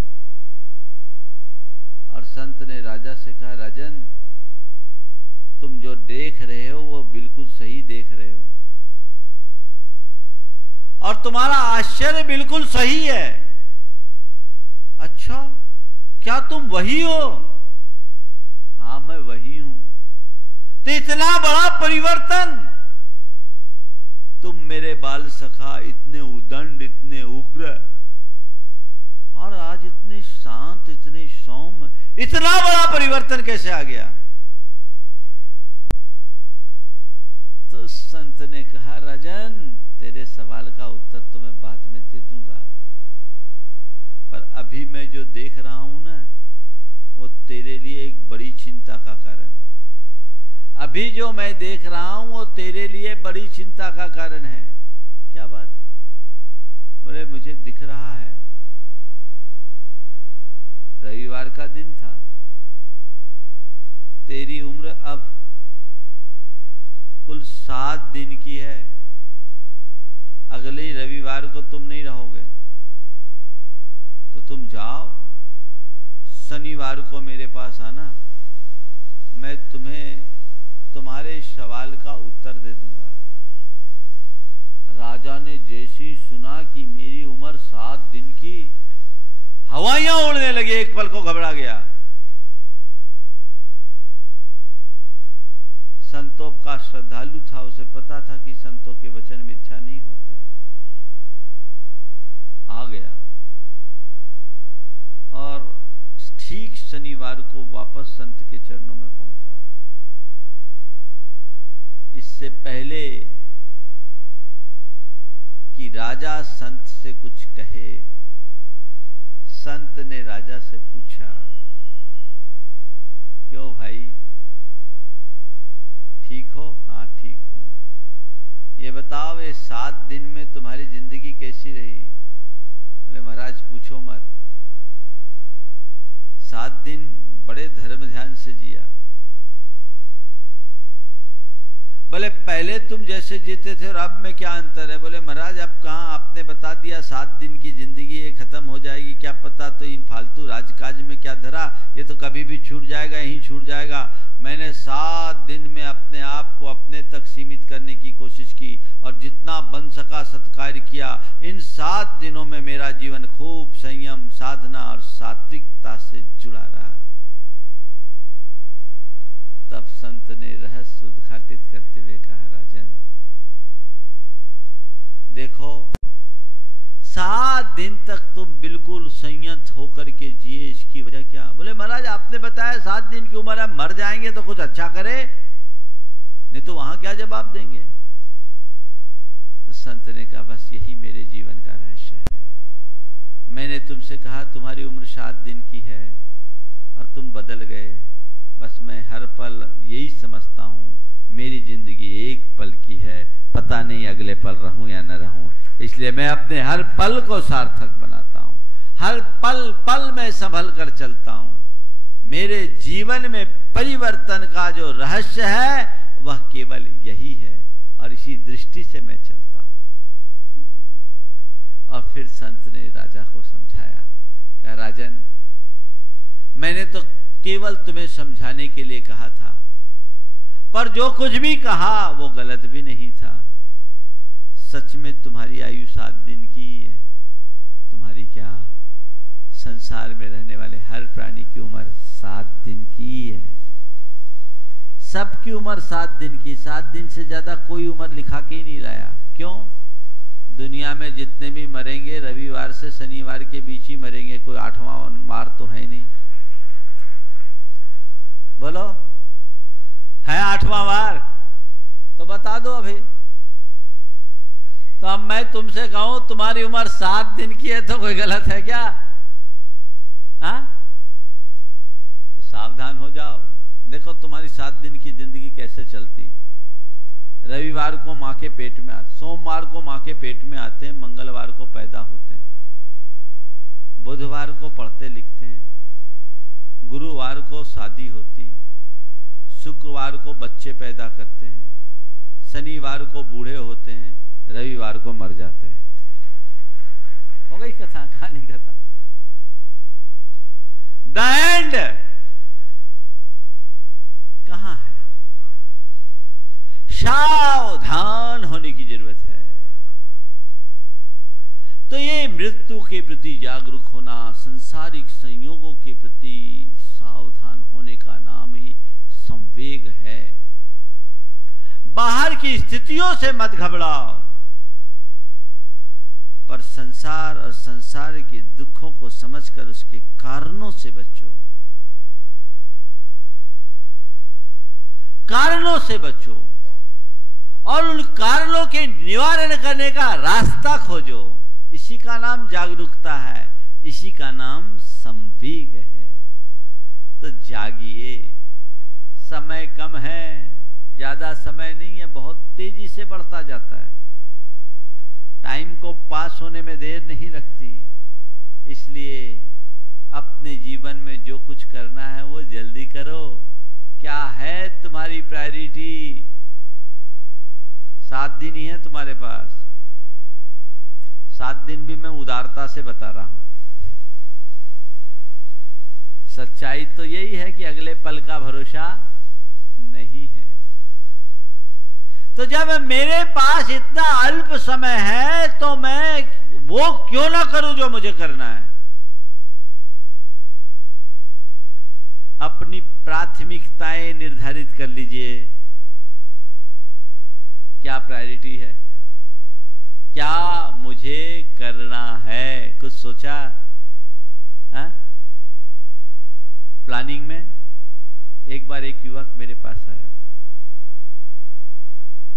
और संत ने राजा से कहा, राजन तुम जो देख रहे हो वो बिल्कुल सही देख रहे हो, और तुम्हारा आश्चर्य बिल्कुल सही है। अच्छा, क्या तुम वही हो? हाँ मैं वही हूं। तो इतना बड़ा परिवर्तन, तुम मेरे बाल सखा इतने उदंड, इतने उग्र, और आज इतने शांत, इतने सौम्य, इतना बड़ा परिवर्तन कैसे आ गया? तो संत ने कहा, राजन तेरे सवाल का उत्तर तो मैं बाद में दे दूंगा, पर अभी मैं जो देख रहा हूं ना वो तेरे लिए एक बड़ी चिंता का कारण है। अभी जो मैं देख रहा हूं वो तेरे लिए बड़ी चिंता का कारण है। क्या बात? बोले मुझे दिख रहा है, रविवार का दिन था, तेरी उम्र अब कुल 7 दिन की है, अगले रविवार को तुम नहीं रहोगे, तो तुम जाओ, शनिवार को मेरे पास आना, मैं तुम्हें तुम्हारे सवाल का उत्तर दे दूंगा। राजा ने जैसे ही सुना कि मेरी उम्र 7 दिन की, हवाइयां उड़ने लगी, एक पल को घबरा गया। संतों का श्रद्धालु था, उसे पता था कि संतों के वचन मिथ्या नहीं होते। आ गया और ठीक शनिवार को वापस संत के चरणों में पहुंचा। इससे पहले कि राजा संत से कुछ कहे, संत ने राजा से पूछा, क्यों भाई, ठीक हो? हाँ ठीक हूं। ये बताओ, ये 7 दिन में तुम्हारी जिंदगी कैसी रही? बोले महाराज पूछो मत, 7 दिन बड़े धर्म ध्यान से जिया। बोले पहले तुम जैसे जीते थे और अब में क्या अंतर है? बोले महाराज अब कहाँ, आपने बता दिया 7 दिन की जिंदगी ये खत्म हो जाएगी, क्या पता तो इन फालतू राजकाज में क्या धरा, ये तो कभी भी छूट जाएगा, यहीं छूट जाएगा। मैंने 7 दिन में अपने आप को अपने तक सीमित करने की कोशिश की और जितना बन सका सत्कार्य किया। इन 7 दिनों में मेरा जीवन खूब संयम, साधना और सात्विकता से जुड़ा रहा। तब संत ने रहस्य उद्घाटित करते हुए कहा, राजन देखो, 7 दिन तक तुम बिल्कुल संयत होकर के जिए, इसकी वजह क्या? बोले महाराज आपने बताया 7 दिन की उम्र है, मर जाएंगे तो कुछ अच्छा करे, नहीं तो वहां क्या जवाब देंगे? तो संत ने कहा बस यही मेरे जीवन का रहस्य है। मैंने तुमसे कहा तुम्हारी उम्र 7 दिन की है और तुम बदल गए। बस मैं हर पल यही समझता हूँ, मेरी जिंदगी एक पल की है, पता नहीं अगले पल रहूं या न रहूं, इसलिए मैं अपने हर पल को सार्थक बनाता हूँ, हर पल पल में संभल कर चलता हूँ। मेरे जीवन में परिवर्तन का जो रहस्य है वह केवल यही है और इसी दृष्टि से मैं चलता हूँ। और फिर संत ने राजा को समझाया, कहा राजन मैंने तो केवल तुम्हें समझाने के लिए कहा था, पर जो कुछ भी कहा वो गलत भी नहीं था। सच में तुम्हारी आयु 7 दिन की ही है। तुम्हारी क्या, संसार में रहने वाले हर प्राणी की उम्र 7 दिन की है। सबकी उम्र 7 दिन की, 7 दिन से ज्यादा कोई उम्र लिखा के ही नहीं लाया। क्यों? दुनिया में जितने भी मरेंगे रविवार से शनिवार के बीच ही मरेंगे, कोई 8वां वार तो है नहीं। बोलो, है 8वां वार? तो बता दो अभी। तो अब मैं तुमसे कहूं तुम्हारी उम्र 7 दिन की है तो कोई गलत है क्या? हाँ? तो सावधान हो जाओ। देखो तुम्हारी 7 दिन की जिंदगी कैसे चलती है। रविवार को माँ के पेट में आते, सोमवार को माँ के पेट में आते हैं, मंगलवार को पैदा होते हैं, बुधवार को पढ़ते लिखते हैं, गुरुवार को शादी होती, शुक्रवार को बच्चे पैदा करते हैं, शनिवार को बूढ़े होते हैं, रविवार को मर जाते हैं। हो गई कथा, कहानी खत्म। द एंड कहां है? सावधान होने की जरूरत है। तो ये मृत्यु के प्रति जागरूक होना, संसारिक संयोगों के प्रति सावधान होने का नाम ही संवेग है। बाहर की स्थितियों से मत घबराओ, पर संसार और संसार के दुखों को समझकर उसके कारणों से बचो। कारणों से बचो और उन कारणों के निवारण करने का रास्ता खोजो। इसी का नाम जागरूकता है, इसी का नाम संवेग है। तो जागिए, समय कम है, ज्यादा समय नहीं है, बहुत तेजी से बढ़ता जाता है। टाइम को पास होने में देर नहीं लगती, इसलिए अपने जीवन में जो कुछ करना है वो जल्दी करो। क्या है तुम्हारी प्रायोरिटी? 7 दिन ही है तुम्हारे पास। 7 दिन भी मैं उदारता से बता रहा हूं। सच्चाई तो यही है कि अगले पल का भरोसा नहीं है। तो जब मेरे पास इतना अल्प समय है तो मैं वो क्यों ना करूं जो मुझे करना है। अपनी प्राथमिकताएं निर्धारित कर लीजिए। क्या प्रायोरिटी है, क्या मुझे करना है, कुछ सोचा? प्लानिंग में एक बार एक युवक मेरे पास आया,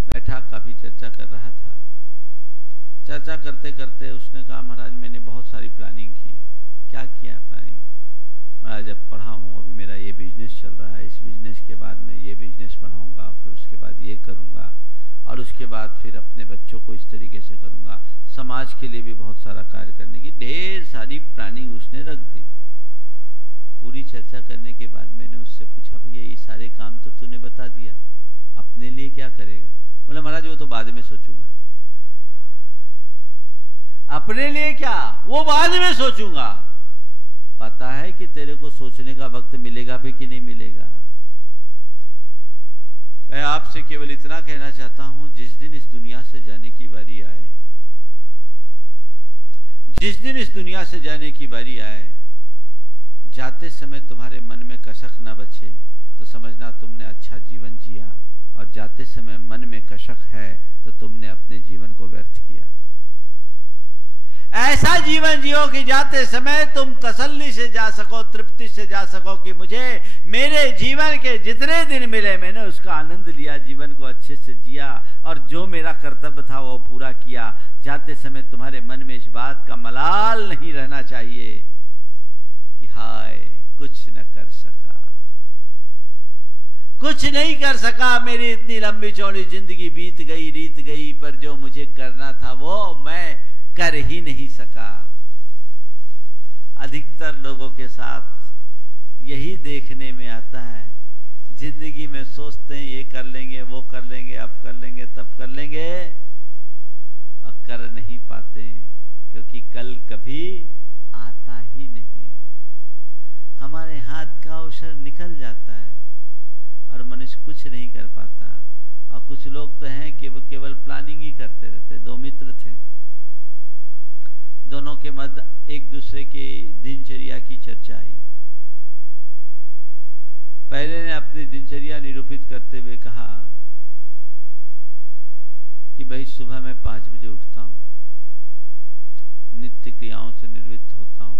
बैठा काफी चर्चा कर रहा था। चर्चा करते करते उसने कहा, महाराज मैंने बहुत सारी प्लानिंग की। क्या किया है प्लानिंग? महाराज जब पढ़ा हूँ, अभी मेरा ये बिजनेस चल रहा है, इस बिजनेस के बाद मैं ये बिजनेस बढ़ाऊंगा, फिर उसके बाद ये करूंगा, और उसके बाद फिर अपने बच्चों को इस तरीके से करूंगा, समाज के लिए भी बहुत सारा कार्य करने की ढेर सारी प्लानिंग उसने रख दी। पूरी चर्चा करने के बाद मैंने उससे पूछा, भैया ये सारे काम तो तूने बता दिया, अपने लिए क्या करेगा? बोला, महाराज वो तो बाद में सोचूंगा। अपने लिए क्या, वो बाद में सोचूंगा। पता है कि तेरे को सोचने का वक्त मिलेगा भी कि नहीं मिलेगा। मैं आपसे केवल इतना कहना चाहता हूं, जिस दिन इस दुनिया से जाने की बारी आए, जिस दिन इस दुनिया से जाने की बारी आए, जाते समय तुम्हारे मन में कसक न बचे तो समझना तुमने अच्छा जीवन जिया, और जाते समय मन में कसक है तो तुमने अपने जीवन को व्यर्थ किया। ऐसा जीवन जियो कि जाते समय तुम तसल्ली से जा सको, तृप्ति से जा सको कि मुझे मेरे जीवन के जितने दिन मिले मैंने उसका आनंद लिया, जीवन को अच्छे से जिया, और जो मेरा कर्तव्य था वो पूरा किया। जाते समय तुम्हारे मन में इस बात का मलाल नहीं रहना चाहिए कि हाय कुछ न कर सका, कुछ नहीं कर सका, मेरी इतनी लंबी चौड़ी जिंदगी बीत गई, रीत गई, पर जो मुझे करना था वो मैं कर ही नहीं सका। अधिकतर लोगों के साथ यही देखने में आता है। जिंदगी में सोचते हैं ये कर लेंगे, वो कर लेंगे, अब कर लेंगे, तब कर लेंगे, और कर नहीं पाते क्योंकि कल कभी आता ही नहीं। हमारे हाथ का अवसर निकल जाता है और मनुष्य कुछ नहीं कर पाता। और कुछ लोग तो हैं कि वो केवल प्लानिंग ही करते रहते। दो मित्र थे, दोनों के मध्य एक दूसरे के दिनचर्या की चर्चा आई। पहले ने अपनी दिनचर्या निरूपित करते हुए कहा कि भाई सुबह मैं 5 बजे उठता हूं, नित्य क्रियाओं से निवृत्त होता हूं,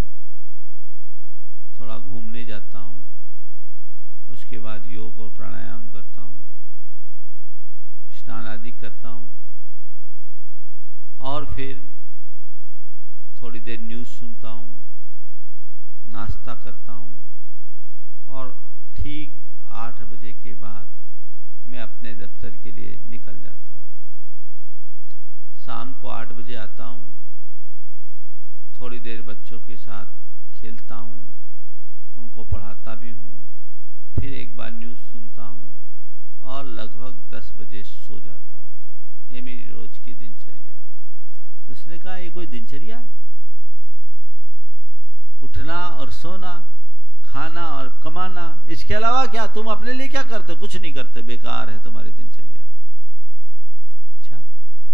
थोड़ा घूमने जाता हूं, उसके बाद योग और प्राणायाम करता हूं, स्नान आदि करता हूं, और फिर थोड़ी देर न्यूज़ सुनता हूं, नाश्ता करता हूं, और ठीक 8 बजे के बाद मैं अपने दफ्तर के लिए निकल जाता हूं। शाम को 8 बजे आता हूं, थोड़ी देर बच्चों के साथ खेलता हूं, उनको पढ़ाता भी हूं, फिर एक बार न्यूज़ सुनता हूं, और लगभग 10 बजे सो जाता हूं। ये मेरी रोज की दिनचर्या है। उसने कहा, ये कोई दिनचर्या? उठना और सोना, खाना और कमाना, इसके अलावा क्या? तुम अपने लिए क्या करते? कुछ नहीं करते, बेकार है तुम्हारी दिनचर्या। अच्छा,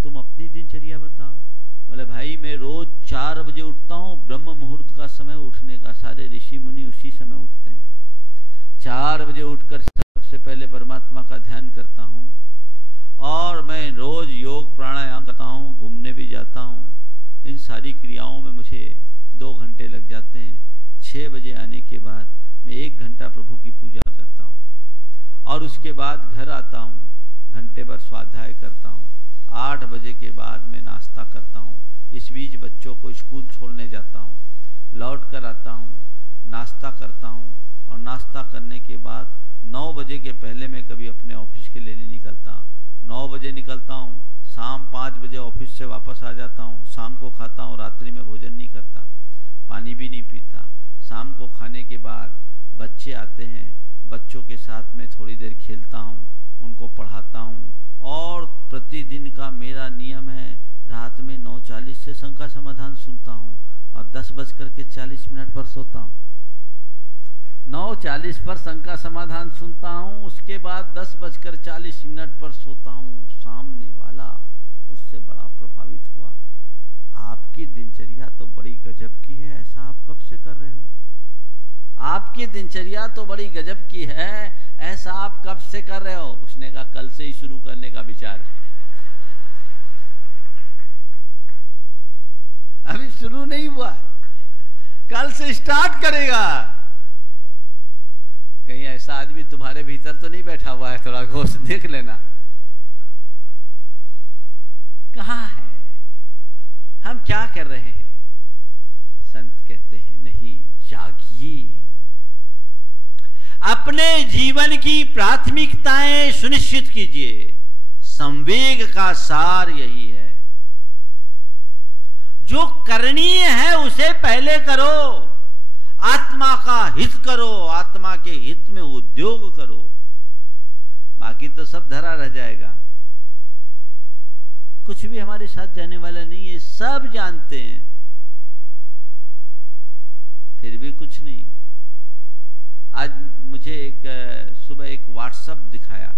तुम अपनी दिनचर्या बताओ। बोले, भाई मैं रोज 4 बजे उठता हूं, ब्रह्म मुहूर्त का समय उठने का, सारे ऋषि मुनि उसी समय उठते हैं। 4 बजे उठकर सबसे पहले परमात्मा का ध्यान करता हूं, और मैं रोज योग प्राणायाम करता हूं, घूमने भी जाता हूं। इन सारी क्रियाओं में मुझे 2 घंटे लग जाते हैं। 6 बजे आने के बाद मैं 1 घंटा प्रभु की पूजा करता हूँ, और उसके बाद घर आता हूँ, घंटे भर स्वाध्याय करता हूँ। 8 बजे के बाद मैं नाश्ता करता हूँ। इस बीच बच्चों को स्कूल छोड़ने जाता हूँ, लौट कर आता हूँ, नाश्ता करता हूँ, और नाश्ता करने के बाद 9 बजे के पहले मैं कभी अपने ऑफिस के लिए नहीं निकलता। 9 बजे निकलता हूँ, शाम 5 बजे ऑफिस से वापस आ जाता हूँ। शाम को खाता हूँ, रात्रि में भोजन नहीं करता, पानी भी नहीं पीता। शाम को खाने के बाद बच्चे आते हैं, बच्चों के साथ में थोड़ी देर खेलता हूँ, उनको पढ़ाता हूँ, और प्रतिदिन का मेरा नियम है रात में 9:40 से शंका समाधान सुनता हूँ, और 10:40 पर सोता हूँ। 9:40 पर संघ का समाधान सुनता हूं, उसके बाद 10:40 पर सोता हूं। सामने वाला उससे बड़ा प्रभावित हुआ। आपकी दिनचर्या तो बड़ी गजब की है, ऐसा आप कब से कर रहे हो? आपकी दिनचर्या तो बड़ी गजब की है, ऐसा आप कब से कर रहे हो? उसने कहा कल से ही शुरू करने का विचार है। अभी शुरू नहीं हुआ, कल से स्टार्ट करेगा। कहीं ऐसा आदमी तुम्हारे भीतर तो नहीं बैठा हुआ है? थोड़ा गौर से देख लेना, कहां है, हम क्या कर रहे हैं? संत कहते हैं नहीं, जागिए। अपने जीवन की प्राथमिकताएं सुनिश्चित कीजिए। संवेग का सार यही है, जो करणीय है उसे पहले करो। आत्मा का हित करो, आत्मा के हित में उद्योग करो, बाकी तो सब धरा रह जाएगा। कुछ भी हमारे साथ जाने वाला नहीं है, सब जानते हैं, फिर भी कुछ नहीं। आज मुझे सुबह एक व्हाट्सएप दिखाया,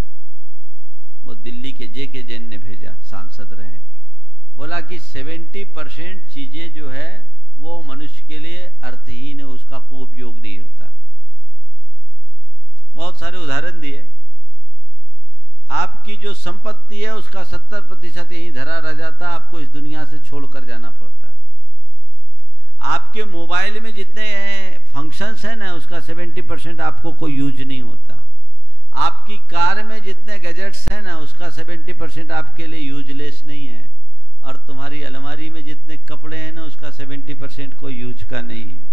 वो दिल्ली के जेके जैन ने भेजा, सांसद रहे। बोला कि 70% चीजें जो है वो मनुष्य के लिए अर्थहीन है, उसका कोई उपयोग नहीं होता। बहुत सारे उदाहरण दिए। आपकी जो संपत्ति है उसका 70% यहीं धरा रह जाता, आपको इस दुनिया से छोड़कर जाना पड़ता है। आपके मोबाइल में जितने फंक्शंस हैं ना, उसका 70% आपको कोई यूज नहीं होता। आपकी कार में जितने गैजेट्स हैं ना, उसका 70% आपके लिए यूजलेस नहीं है। और तुम्हारी अलमारी में जितने कपड़े हैं ना, उसका 70% कोई यूज का नहीं है।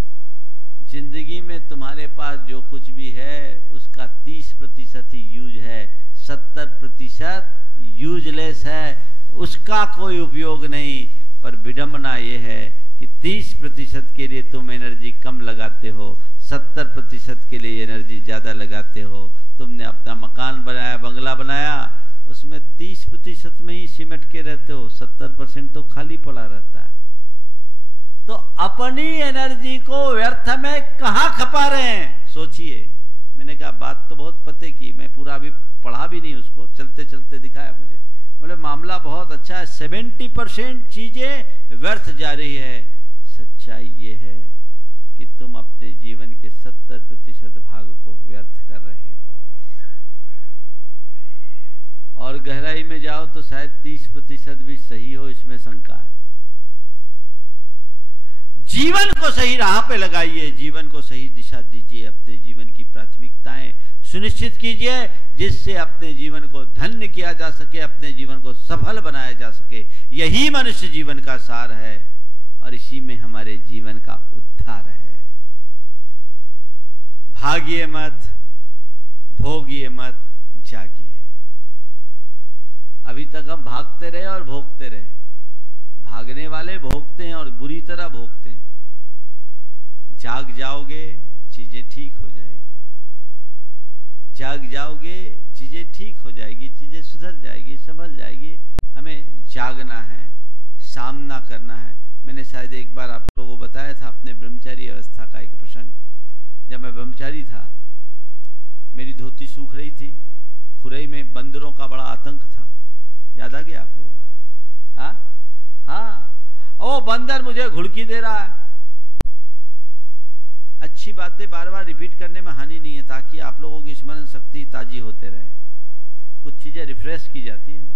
जिंदगी में तुम्हारे पास जो कुछ भी है उसका 30% ही यूज है, 70% यूजलेस है, उसका कोई उपयोग नहीं। पर विडंबना यह है कि 30% के लिए तुम एनर्जी कम लगाते हो, 70% के लिए एनर्जी ज्यादा लगाते हो। तुमने अपना मकान बनाया, बंगला बनाया, उसमें 30% में ही सिमट के रहते हो, 70% तो खाली पड़ा रहता है। तो अपनी एनर्जी को व्यर्थ में कहां खपा रहे हैं, सोचिए। मैंने कहा बात तो बहुत पते की, मैं पूरा अभी पढ़ा भी नहीं उसको, चलते चलते दिखाया मुझे। बोले मामला बहुत अच्छा है, 70% चीजें व्यर्थ जा रही है। सच्चाई ये है कि तुम अपने जीवन के 70% भाग को व्यर्थ कर रहे हो। और गहराई में जाओ तो शायद 30% भी सही हो, इसमें शंका है। जीवन को सही राह पे लगाइए, जीवन को सही दिशा दीजिए, अपने जीवन की प्राथमिकताएं सुनिश्चित कीजिए, जिससे अपने जीवन को धन्य किया जा सके, अपने जीवन को सफल बनाया जा सके। यही मनुष्य जीवन का सार है और इसी में हमारे जीवन का उद्धार है। भागिए मत, भोगिए मत, जागिए। अभी तक हम भागते रहे और भोगते रहे। भागने वाले भोगते हैं और बुरी तरह भोगते हैं। जाग जाओगे चीजें ठीक हो जाएगी, जाग जाओगे चीजें ठीक हो जाएगी, चीजें सुधर जाएगी, संभल जाएगी। हमें जागना है, सामना करना है। मैंने शायद एक बार आप लोगों को बताया था अपने ब्रह्मचारी अवस्था का एक प्रसंग। जब मैं ब्रह्मचारी था, मेरी धोती सूख रही थी, खुरई में बंदरों का बड़ा आतंक था। याद आ गया आप लोगों को? हाँ, वो बंदर मुझे घुड़की दे रहा है। अच्छी बातें बार बार रिपीट करने में हानि नहीं है, ताकि आप लोगों की स्मरण शक्ति ताजी होते रहे, कुछ चीजें रिफ्रेश की जाती है ना।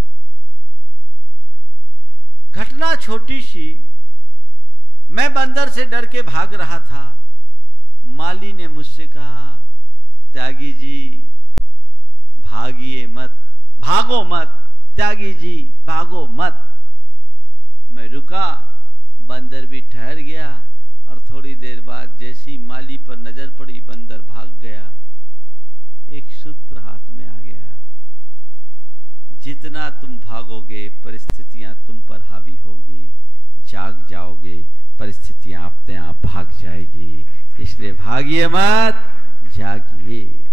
घटना छोटी सी, मैं बंदर से डर के भाग रहा था। माली ने मुझसे कहा, त्यागी जी भागिए मत, भागो मत, त्यागी जी भागो मत। मैं रुका, बंदर भी ठहर गया और थोड़ी देर बाद जैसी माली पर नजर पड़ी, बंदर भाग गया। एक सूत्र हाथ में आ गया, जितना तुम भागोगे परिस्थितियां तुम पर हावी होगी, जाग जाओगे परिस्थितियां अपने आप भाग जाएगी। इसलिए भागिए मत, जागिए।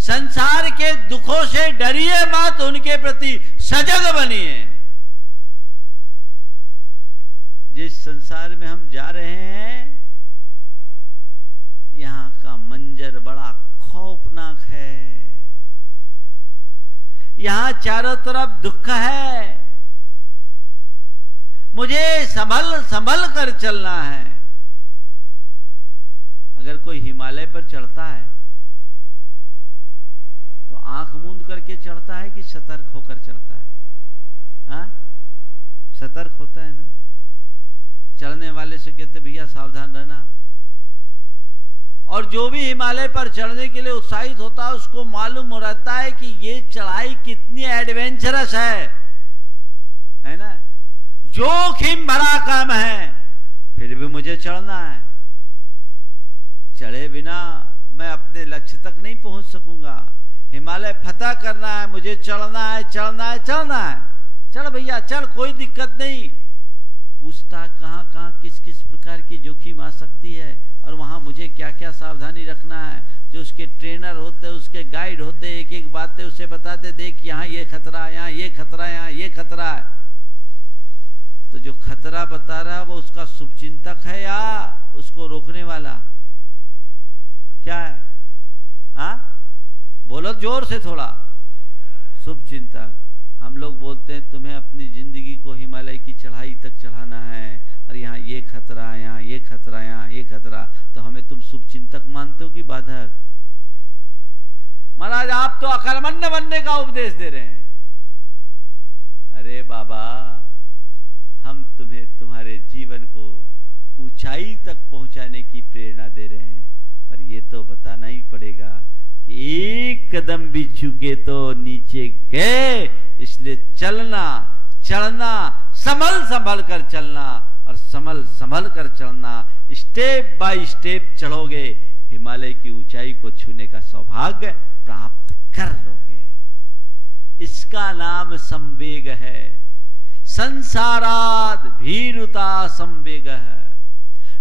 संसार के दुखों से डरिए मत, उनके प्रति सजग बनिए। जिस संसार में हम जा रहे हैं, यहां शोकनाक है, यहां चारों तरफ दुख है, मुझे संभल संभल कर चलना है। अगर कोई हिमालय पर चढ़ता है तो आंख मूंद करके चढ़ता है कि सतर्क होकर चढ़ता है? हाँ, सतर्क होता है ना। चढ़ने वाले से कहते भैया सावधान रहना। और जो भी हिमालय पर चढ़ने के लिए उत्साहित होता है उसको मालूम हो रहता है कि ये चढ़ाई कितनी एडवेंचरस है ना, जोखिम भरा काम है, फिर भी मुझे चढ़ना है। चढ़े बिना मैं अपने लक्ष्य तक नहीं पहुंच सकूंगा। हिमालय फतह करना है, मुझे चढ़ना है, चढ़ना है, चढ़ना है। चल भैया चल, कोई दिक्कत नहीं। पूछता कहां कहां किस किस प्रकार की जोखिम आ सकती है और वहां मुझे क्या क्या सावधानी रखना है। जो उसके ट्रेनर होते, उसके गाइड होते, एक एक बातें उसे बताते, देख यहाँ ये खतरा, यहाँ ये खतरा, यहाँ ये खतरा है। तो जो खतरा बता रहा है वो उसका शुभचिंतक है या उसको रोकने वाला? क्या है? हाँ, बोलो जोर से थोड़ा। शुभचिंतक। हम लोग बोलते हैं तुम्हें अपनी जिंदगी को हिमालय की चढ़ाई तक चढ़ाना है और यहाँ ये खतरा, यहाँ ये खतरा, यहाँ ये खतरा, तो हमें तुम शुभचिंतक मानते हो कि बाधक? महाराज आप तो अकर्मण्य बनने का उपदेश दे रहे हैं। अरे बाबा, हम तुम्हें तुम्हारे जीवन को ऊंचाई तक पहुंचाने की प्रेरणा दे रहे हैं, पर ये तो बताना ही पड़ेगा कि एक कदम भी चूके तो नीचे गए। इसलिए चलना, चढ़ना, संभल संभल कर चलना और संभल संभल कर चलना। स्टेप बाय स्टेप चढ़ोगे, हिमालय की ऊंचाई को छूने का सौभाग्य प्राप्त कर लोगे। इसका नाम संवेग है। संसाराद भीरुता संवेग है।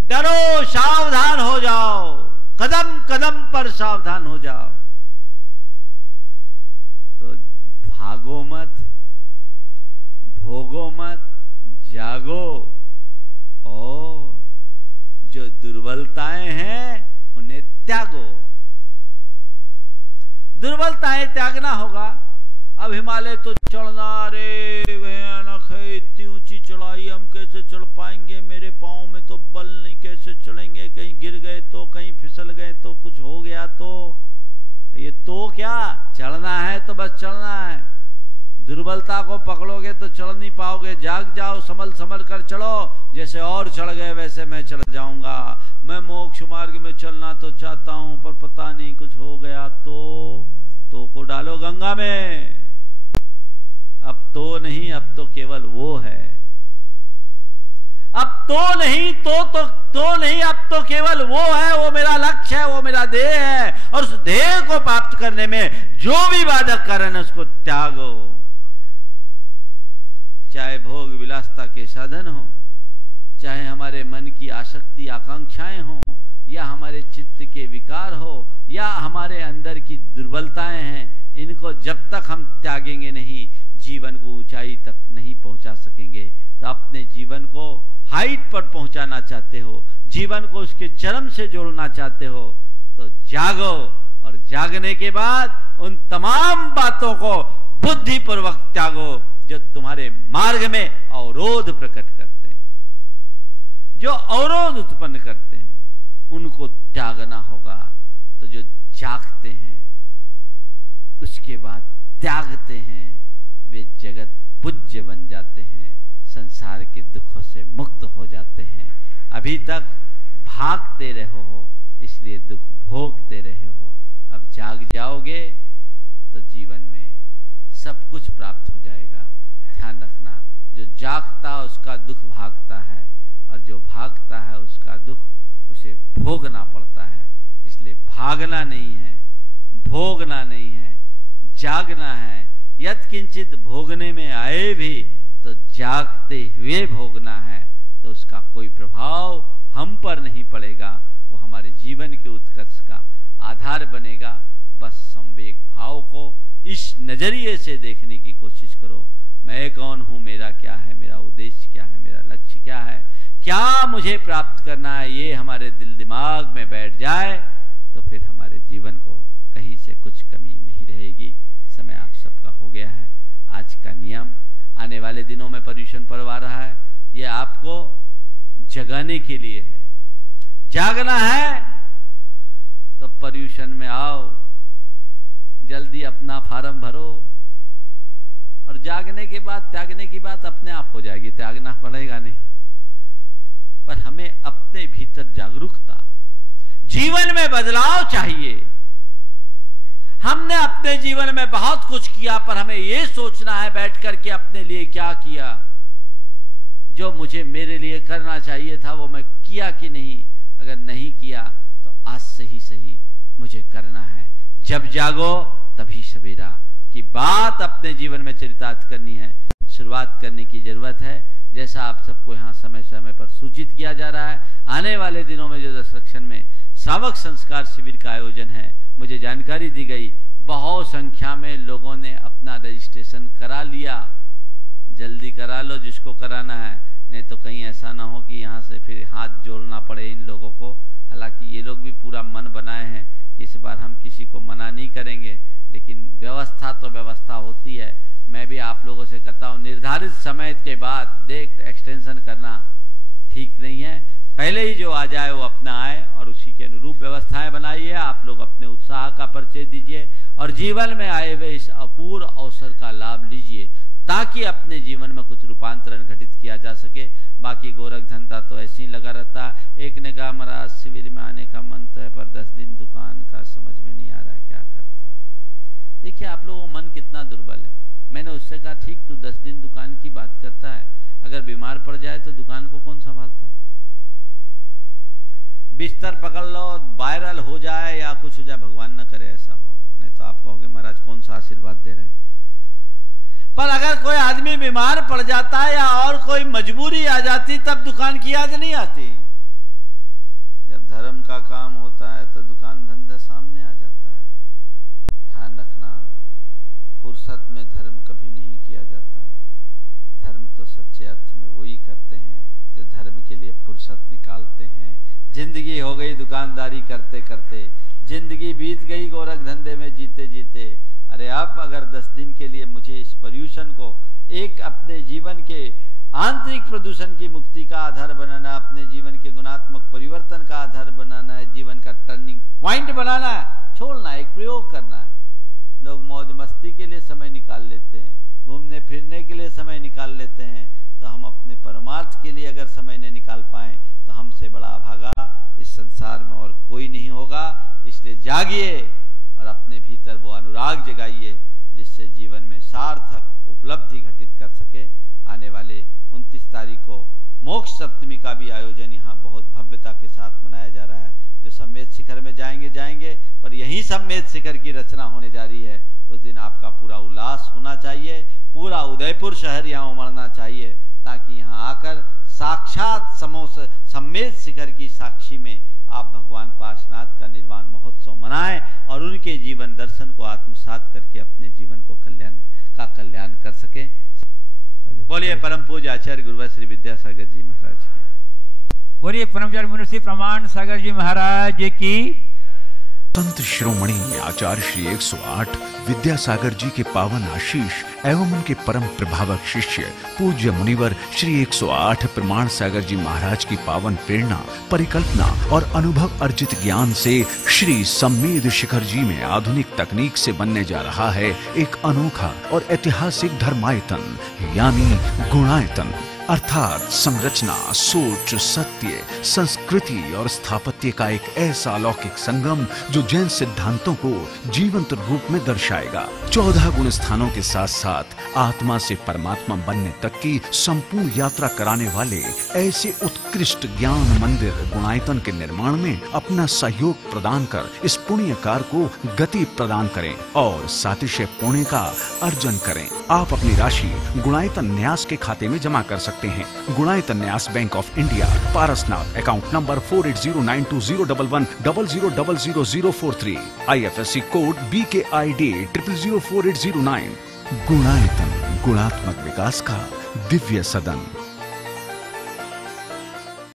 डरो, सावधान हो जाओ, कदम कदम पर सावधान हो जाओ। तो भागो मत, भोगो मत, जागो और जो दुर्बलताएं हैं उन्हें त्यागो। दुर्बलताएं त्यागना होगा। अब हिमालय तो चढ़ना, रे भयानक है, इतनी ऊंची चढ़ाई, हम कैसे चढ़ पाएंगे? मेरे पाँव में तो बल नहीं, कैसे चढ़ेंगे? कहीं गिर गए तो, कहीं फिसल गए तो, कुछ हो गया तो। ये तो क्या, चढ़ना है तो बस चढ़ना है। दुर्बलता को पकड़ोगे तो चढ़ नहीं पाओगे। जाग जाओ, संभल संभल कर चढ़ो। जैसे और चढ़ गए वैसे मैं चढ़ जाऊंगा। मैं मोक्ष मार्ग में चलना तो चाहता हूं, पर पता नहीं कुछ हो गया तो को डालो गंगा में। अब तो नहीं, अब तो केवल वो है। अब तो नहीं, तो नहीं, अब तो केवल वो है। वो मेरा लक्ष्य है, वो मेरा ध्येय है। और उस ध्येय को प्राप्त करने में जो भी बाधक कारण है उसको त्यागो। चाहे भोग विलासता के साधन हो, चाहे हमारे मन की आसक्ति आकांक्षाएं हो, या हमारे चित्त के विकार हो, या हमारे अंदर की दुर्बलताएं हैं, इनको जब तक हम त्यागेंगे नहीं, जीवन को ऊंचाई तक नहीं पहुंचा सकेंगे। तो अपने जीवन को हाइट पर पहुंचाना चाहते हो, जीवन को उसके चरम से जोड़ना चाहते हो, तो जागो। और जागने के बाद उन तमाम बातों को बुद्धिपूर्वक त्यागो जो तुम्हारे मार्ग में अवरोध प्रकट करते हैं, जो अवरोध उत्पन्न करते हैं, उनको त्यागना होगा। तो जो जागते हैं उसके बाद त्यागते हैं, वे जगत पूज्य बन जाते हैं, संसार के दुखों से मुक्त हो जाते हैं। अभी तक भागते रहे हो, इसलिए दुख भोगते रहे हो। अब जाग जाओगे तो जीवन में सब कुछ प्राप्त हो जाएगा। ध्यान रखना, जो जागता उसका दुख भागता है, और जो भागता है उसका दुख उसे भोगना पड़ता है। इसलिए भागना नहीं है, भोगना नहीं है, जागना है। यत् किंचित भोगने में आए भी तो जागते हुए भोगना है, तो उसका कोई प्रभाव हम पर नहीं पड़ेगा। वो हमारे जीवन के उत्कर्ष का आधार बनेगा। बस संवेग भाव को इस नजरिए से देखने की कोशिश करो। मैं कौन हूं, मेरा क्या है, मेरा उद्देश्य क्या है, मेरा लक्ष्य क्या है, क्या मुझे प्राप्त करना है, ये हमारे दिल दिमाग में बैठ जाए तो फिर हमारे जीवन को कहीं से इससे कुछ कमी नहीं रहेगी। समय आप सबका हो गया है। आज का नियम आने वाले दिनों में पर्यूषण पर्व आ रहा है, ये आपको जगाने के लिए है। जागना है तो पर्यूषण में आओ, जल्दी अपना फार्म भरो, और जागने के बाद त्यागने की बात अपने आप हो जाएगी, त्यागना पड़ेगा नहीं। पर हमें अपने भीतर जागरूकता, जीवन में बदलाव चाहिए। हमने अपने जीवन में बहुत कुछ किया, पर हमें यह सोचना है बैठ करके अपने लिए क्या किया, जो मुझे मेरे लिए करना चाहिए था वो मैं किया कि नहीं। अगर नहीं किया तो आज से ही सही मुझे करना है। जब जागो तभी सवेरा की बात अपने जीवन में चरितार्थ करनी है, शुरुआत करने की जरूरत है। जैसा आप सबको यहाँ समय समय पर सूचित किया जा रहा है, आने वाले दिनों में जो दशरक्षण में सावक संस्कार शिविर का आयोजन है, मुझे जानकारी दी गई बहुत संख्या में लोगों ने अपना रजिस्ट्रेशन करा लिया। जल्दी करा लो जिसको कराना है, नहीं तो कहीं ऐसा ना हो कि यहाँ से फिर हाथ जोड़ना पड़े इन लोगों को। हालांकि ये लोग भी पूरा मन बनाए हैं कि इस बार हम किसी को मना नहीं करेंगे, लेकिन व्यवस्था तो व्यवस्था होती है। मैं भी आप लोगों से कहता हूँ, निर्धारित समय के बाद डेट एक्सटेंशन करना ठीक नहीं है। पहले ही जो आ जाए वो अपना आए और उसी के अनुरूप व्यवस्थाएं बनाइए। आप लोग अपने उत्साह का परिचय दीजिए और जीवन में आए हुए इस अपूर्व अवसर का लाभ लीजिए, ताकि अपने जीवन में कुछ रूपांतरण घटित किया जा सके। बाकी गोरख धंधा तो ऐसे ही लगा रहता। एक ने कहा महाराज शिविर में आने का मन तो है, पर 10 दिन दुकान का समझ में नहीं आ रहा है, क्या करते। देखिए आप लोगों का मन कितना दुर्बल है। मैंने उससे कहा ठीक, तू 10 दिन दुकान की बात करता है, अगर बीमार पड़ जाए तो दुकान को कौन संभालता है। बिस्तर पकड़ लो, वायरल हो जाए या कुछ हो जाए, भगवान न करे ऐसा हो, नहीं तो आप कहोगे महाराज कौन सा आशीर्वाद दे रहे हैं। पर अगर कोई आदमी बीमार पड़ जाता है या और कोई मजबूरी आ जाती, तब दुकान की याद नहीं आती। जब धर्म का काम होता है तो दुकान धंधा सामने आ जाता है। ध्यान रखना, फुर्सत में धर्म कभी नहीं किया जाता है। धर्म तो सच्चे अर्थ में वही करते हैं जो धर्म के लिए फुर्सत निकालते हैं। जिंदगी हो गई दुकानदारी करते करते, जिंदगी बीत गई गोरख धंधे में जीते जीते। अरे अब अगर 10 दिन के लिए मुझे इस पर्यूषण को एक अपने जीवन के आंतरिक प्रदूषण की मुक्ति का आधार बनाना, अपने जीवन के गुणात्मक परिवर्तन का आधार बनाना है, जीवन का टर्निंग पॉइंट बनाना है, छोड़ना, एक प्रयोग करना है। लोग मौज मस्ती के लिए समय निकाल लेते हैं, घूमने फिरने के लिए समय निकाल लेते हैं, तो हम अपने परमार्थ के लिए अगर समय नहीं निकाल पाए तो हमसे बड़ा अभागा इस संसार में और कोई नहीं होगा। इसलिए जागिए और अपने भीतर वो अनुराग जगाइए जिससे जीवन में सार्थक उपलब्धि घटित कर सके। आने वाले 29 तारीख को मोक्ष सप्तमी का भी आयोजन यहाँ बहुत भव्यता के साथ मनाया जा रहा है। जो सम्मेद शिखर में जाएंगे, पर यही सम्मेद शिखर की रचना होने जा रही है। उस दिन आपका पूरा उल्लास होना चाहिए, पूरा उदयपुर शहर यहाँ उमड़ना चाहिए, ताकि यहाँ आकर साक्षात सम्मेद शिखर की साक्षी में आप भगवान पार्श्वनाथ का निर्वाण महोत्सव मनाएं और उनके जीवन दर्शन को आत्मसात करके अपने जीवन को कल्याण कर सके। बोलिए परम पूज्य आचार्य गुरुवर श्री विद्यासागर जी महाराज की। बोलिए परमचार्य मुनि प्रमाण सागर जी महाराज की। संत शिरोमणि आचार्य श्री 108 विद्यासागर जी के पावन आशीष एवं उनके परम प्रभावक शिष्य पूज्य मुनिवर श्री 108 प्रमाण सागर जी महाराज की पावन प्रेरणा, परिकल्पना और अनुभव अर्जित ज्ञान से श्री सम्मेद शिखर जी में आधुनिक तकनीक से बनने जा रहा है एक अनोखा और ऐतिहासिक धर्मायतन यानी गुणायतन, अर्थात संरचना, सोच, सत्य, संस्कृति और स्थापत्य का एक ऐसा अलौकिक संगम जो जैन सिद्धांतों को जीवंत रूप में दर्शाएगा। 14 गुण स्थानों के साथ साथ आत्मा से परमात्मा बनने तक की संपूर्ण यात्रा कराने वाले ऐसे उत्कृष्ट ज्ञान मंदिर गुणायतन के निर्माण में अपना सहयोग प्रदान कर इस पुण्य कार्य को गति प्रदान करें और सातिशय पुण्य का अर्जन करें। आप अपनी राशि गुणायतन न्यास के खाते में जमा कर सकते हैं। गुणायतन न्यास bank of India, Parasnath, account number 4809201100000043, IFSC code BKID 004809। Gunayatan, गुणात्मक विकास का दिव्य सदन।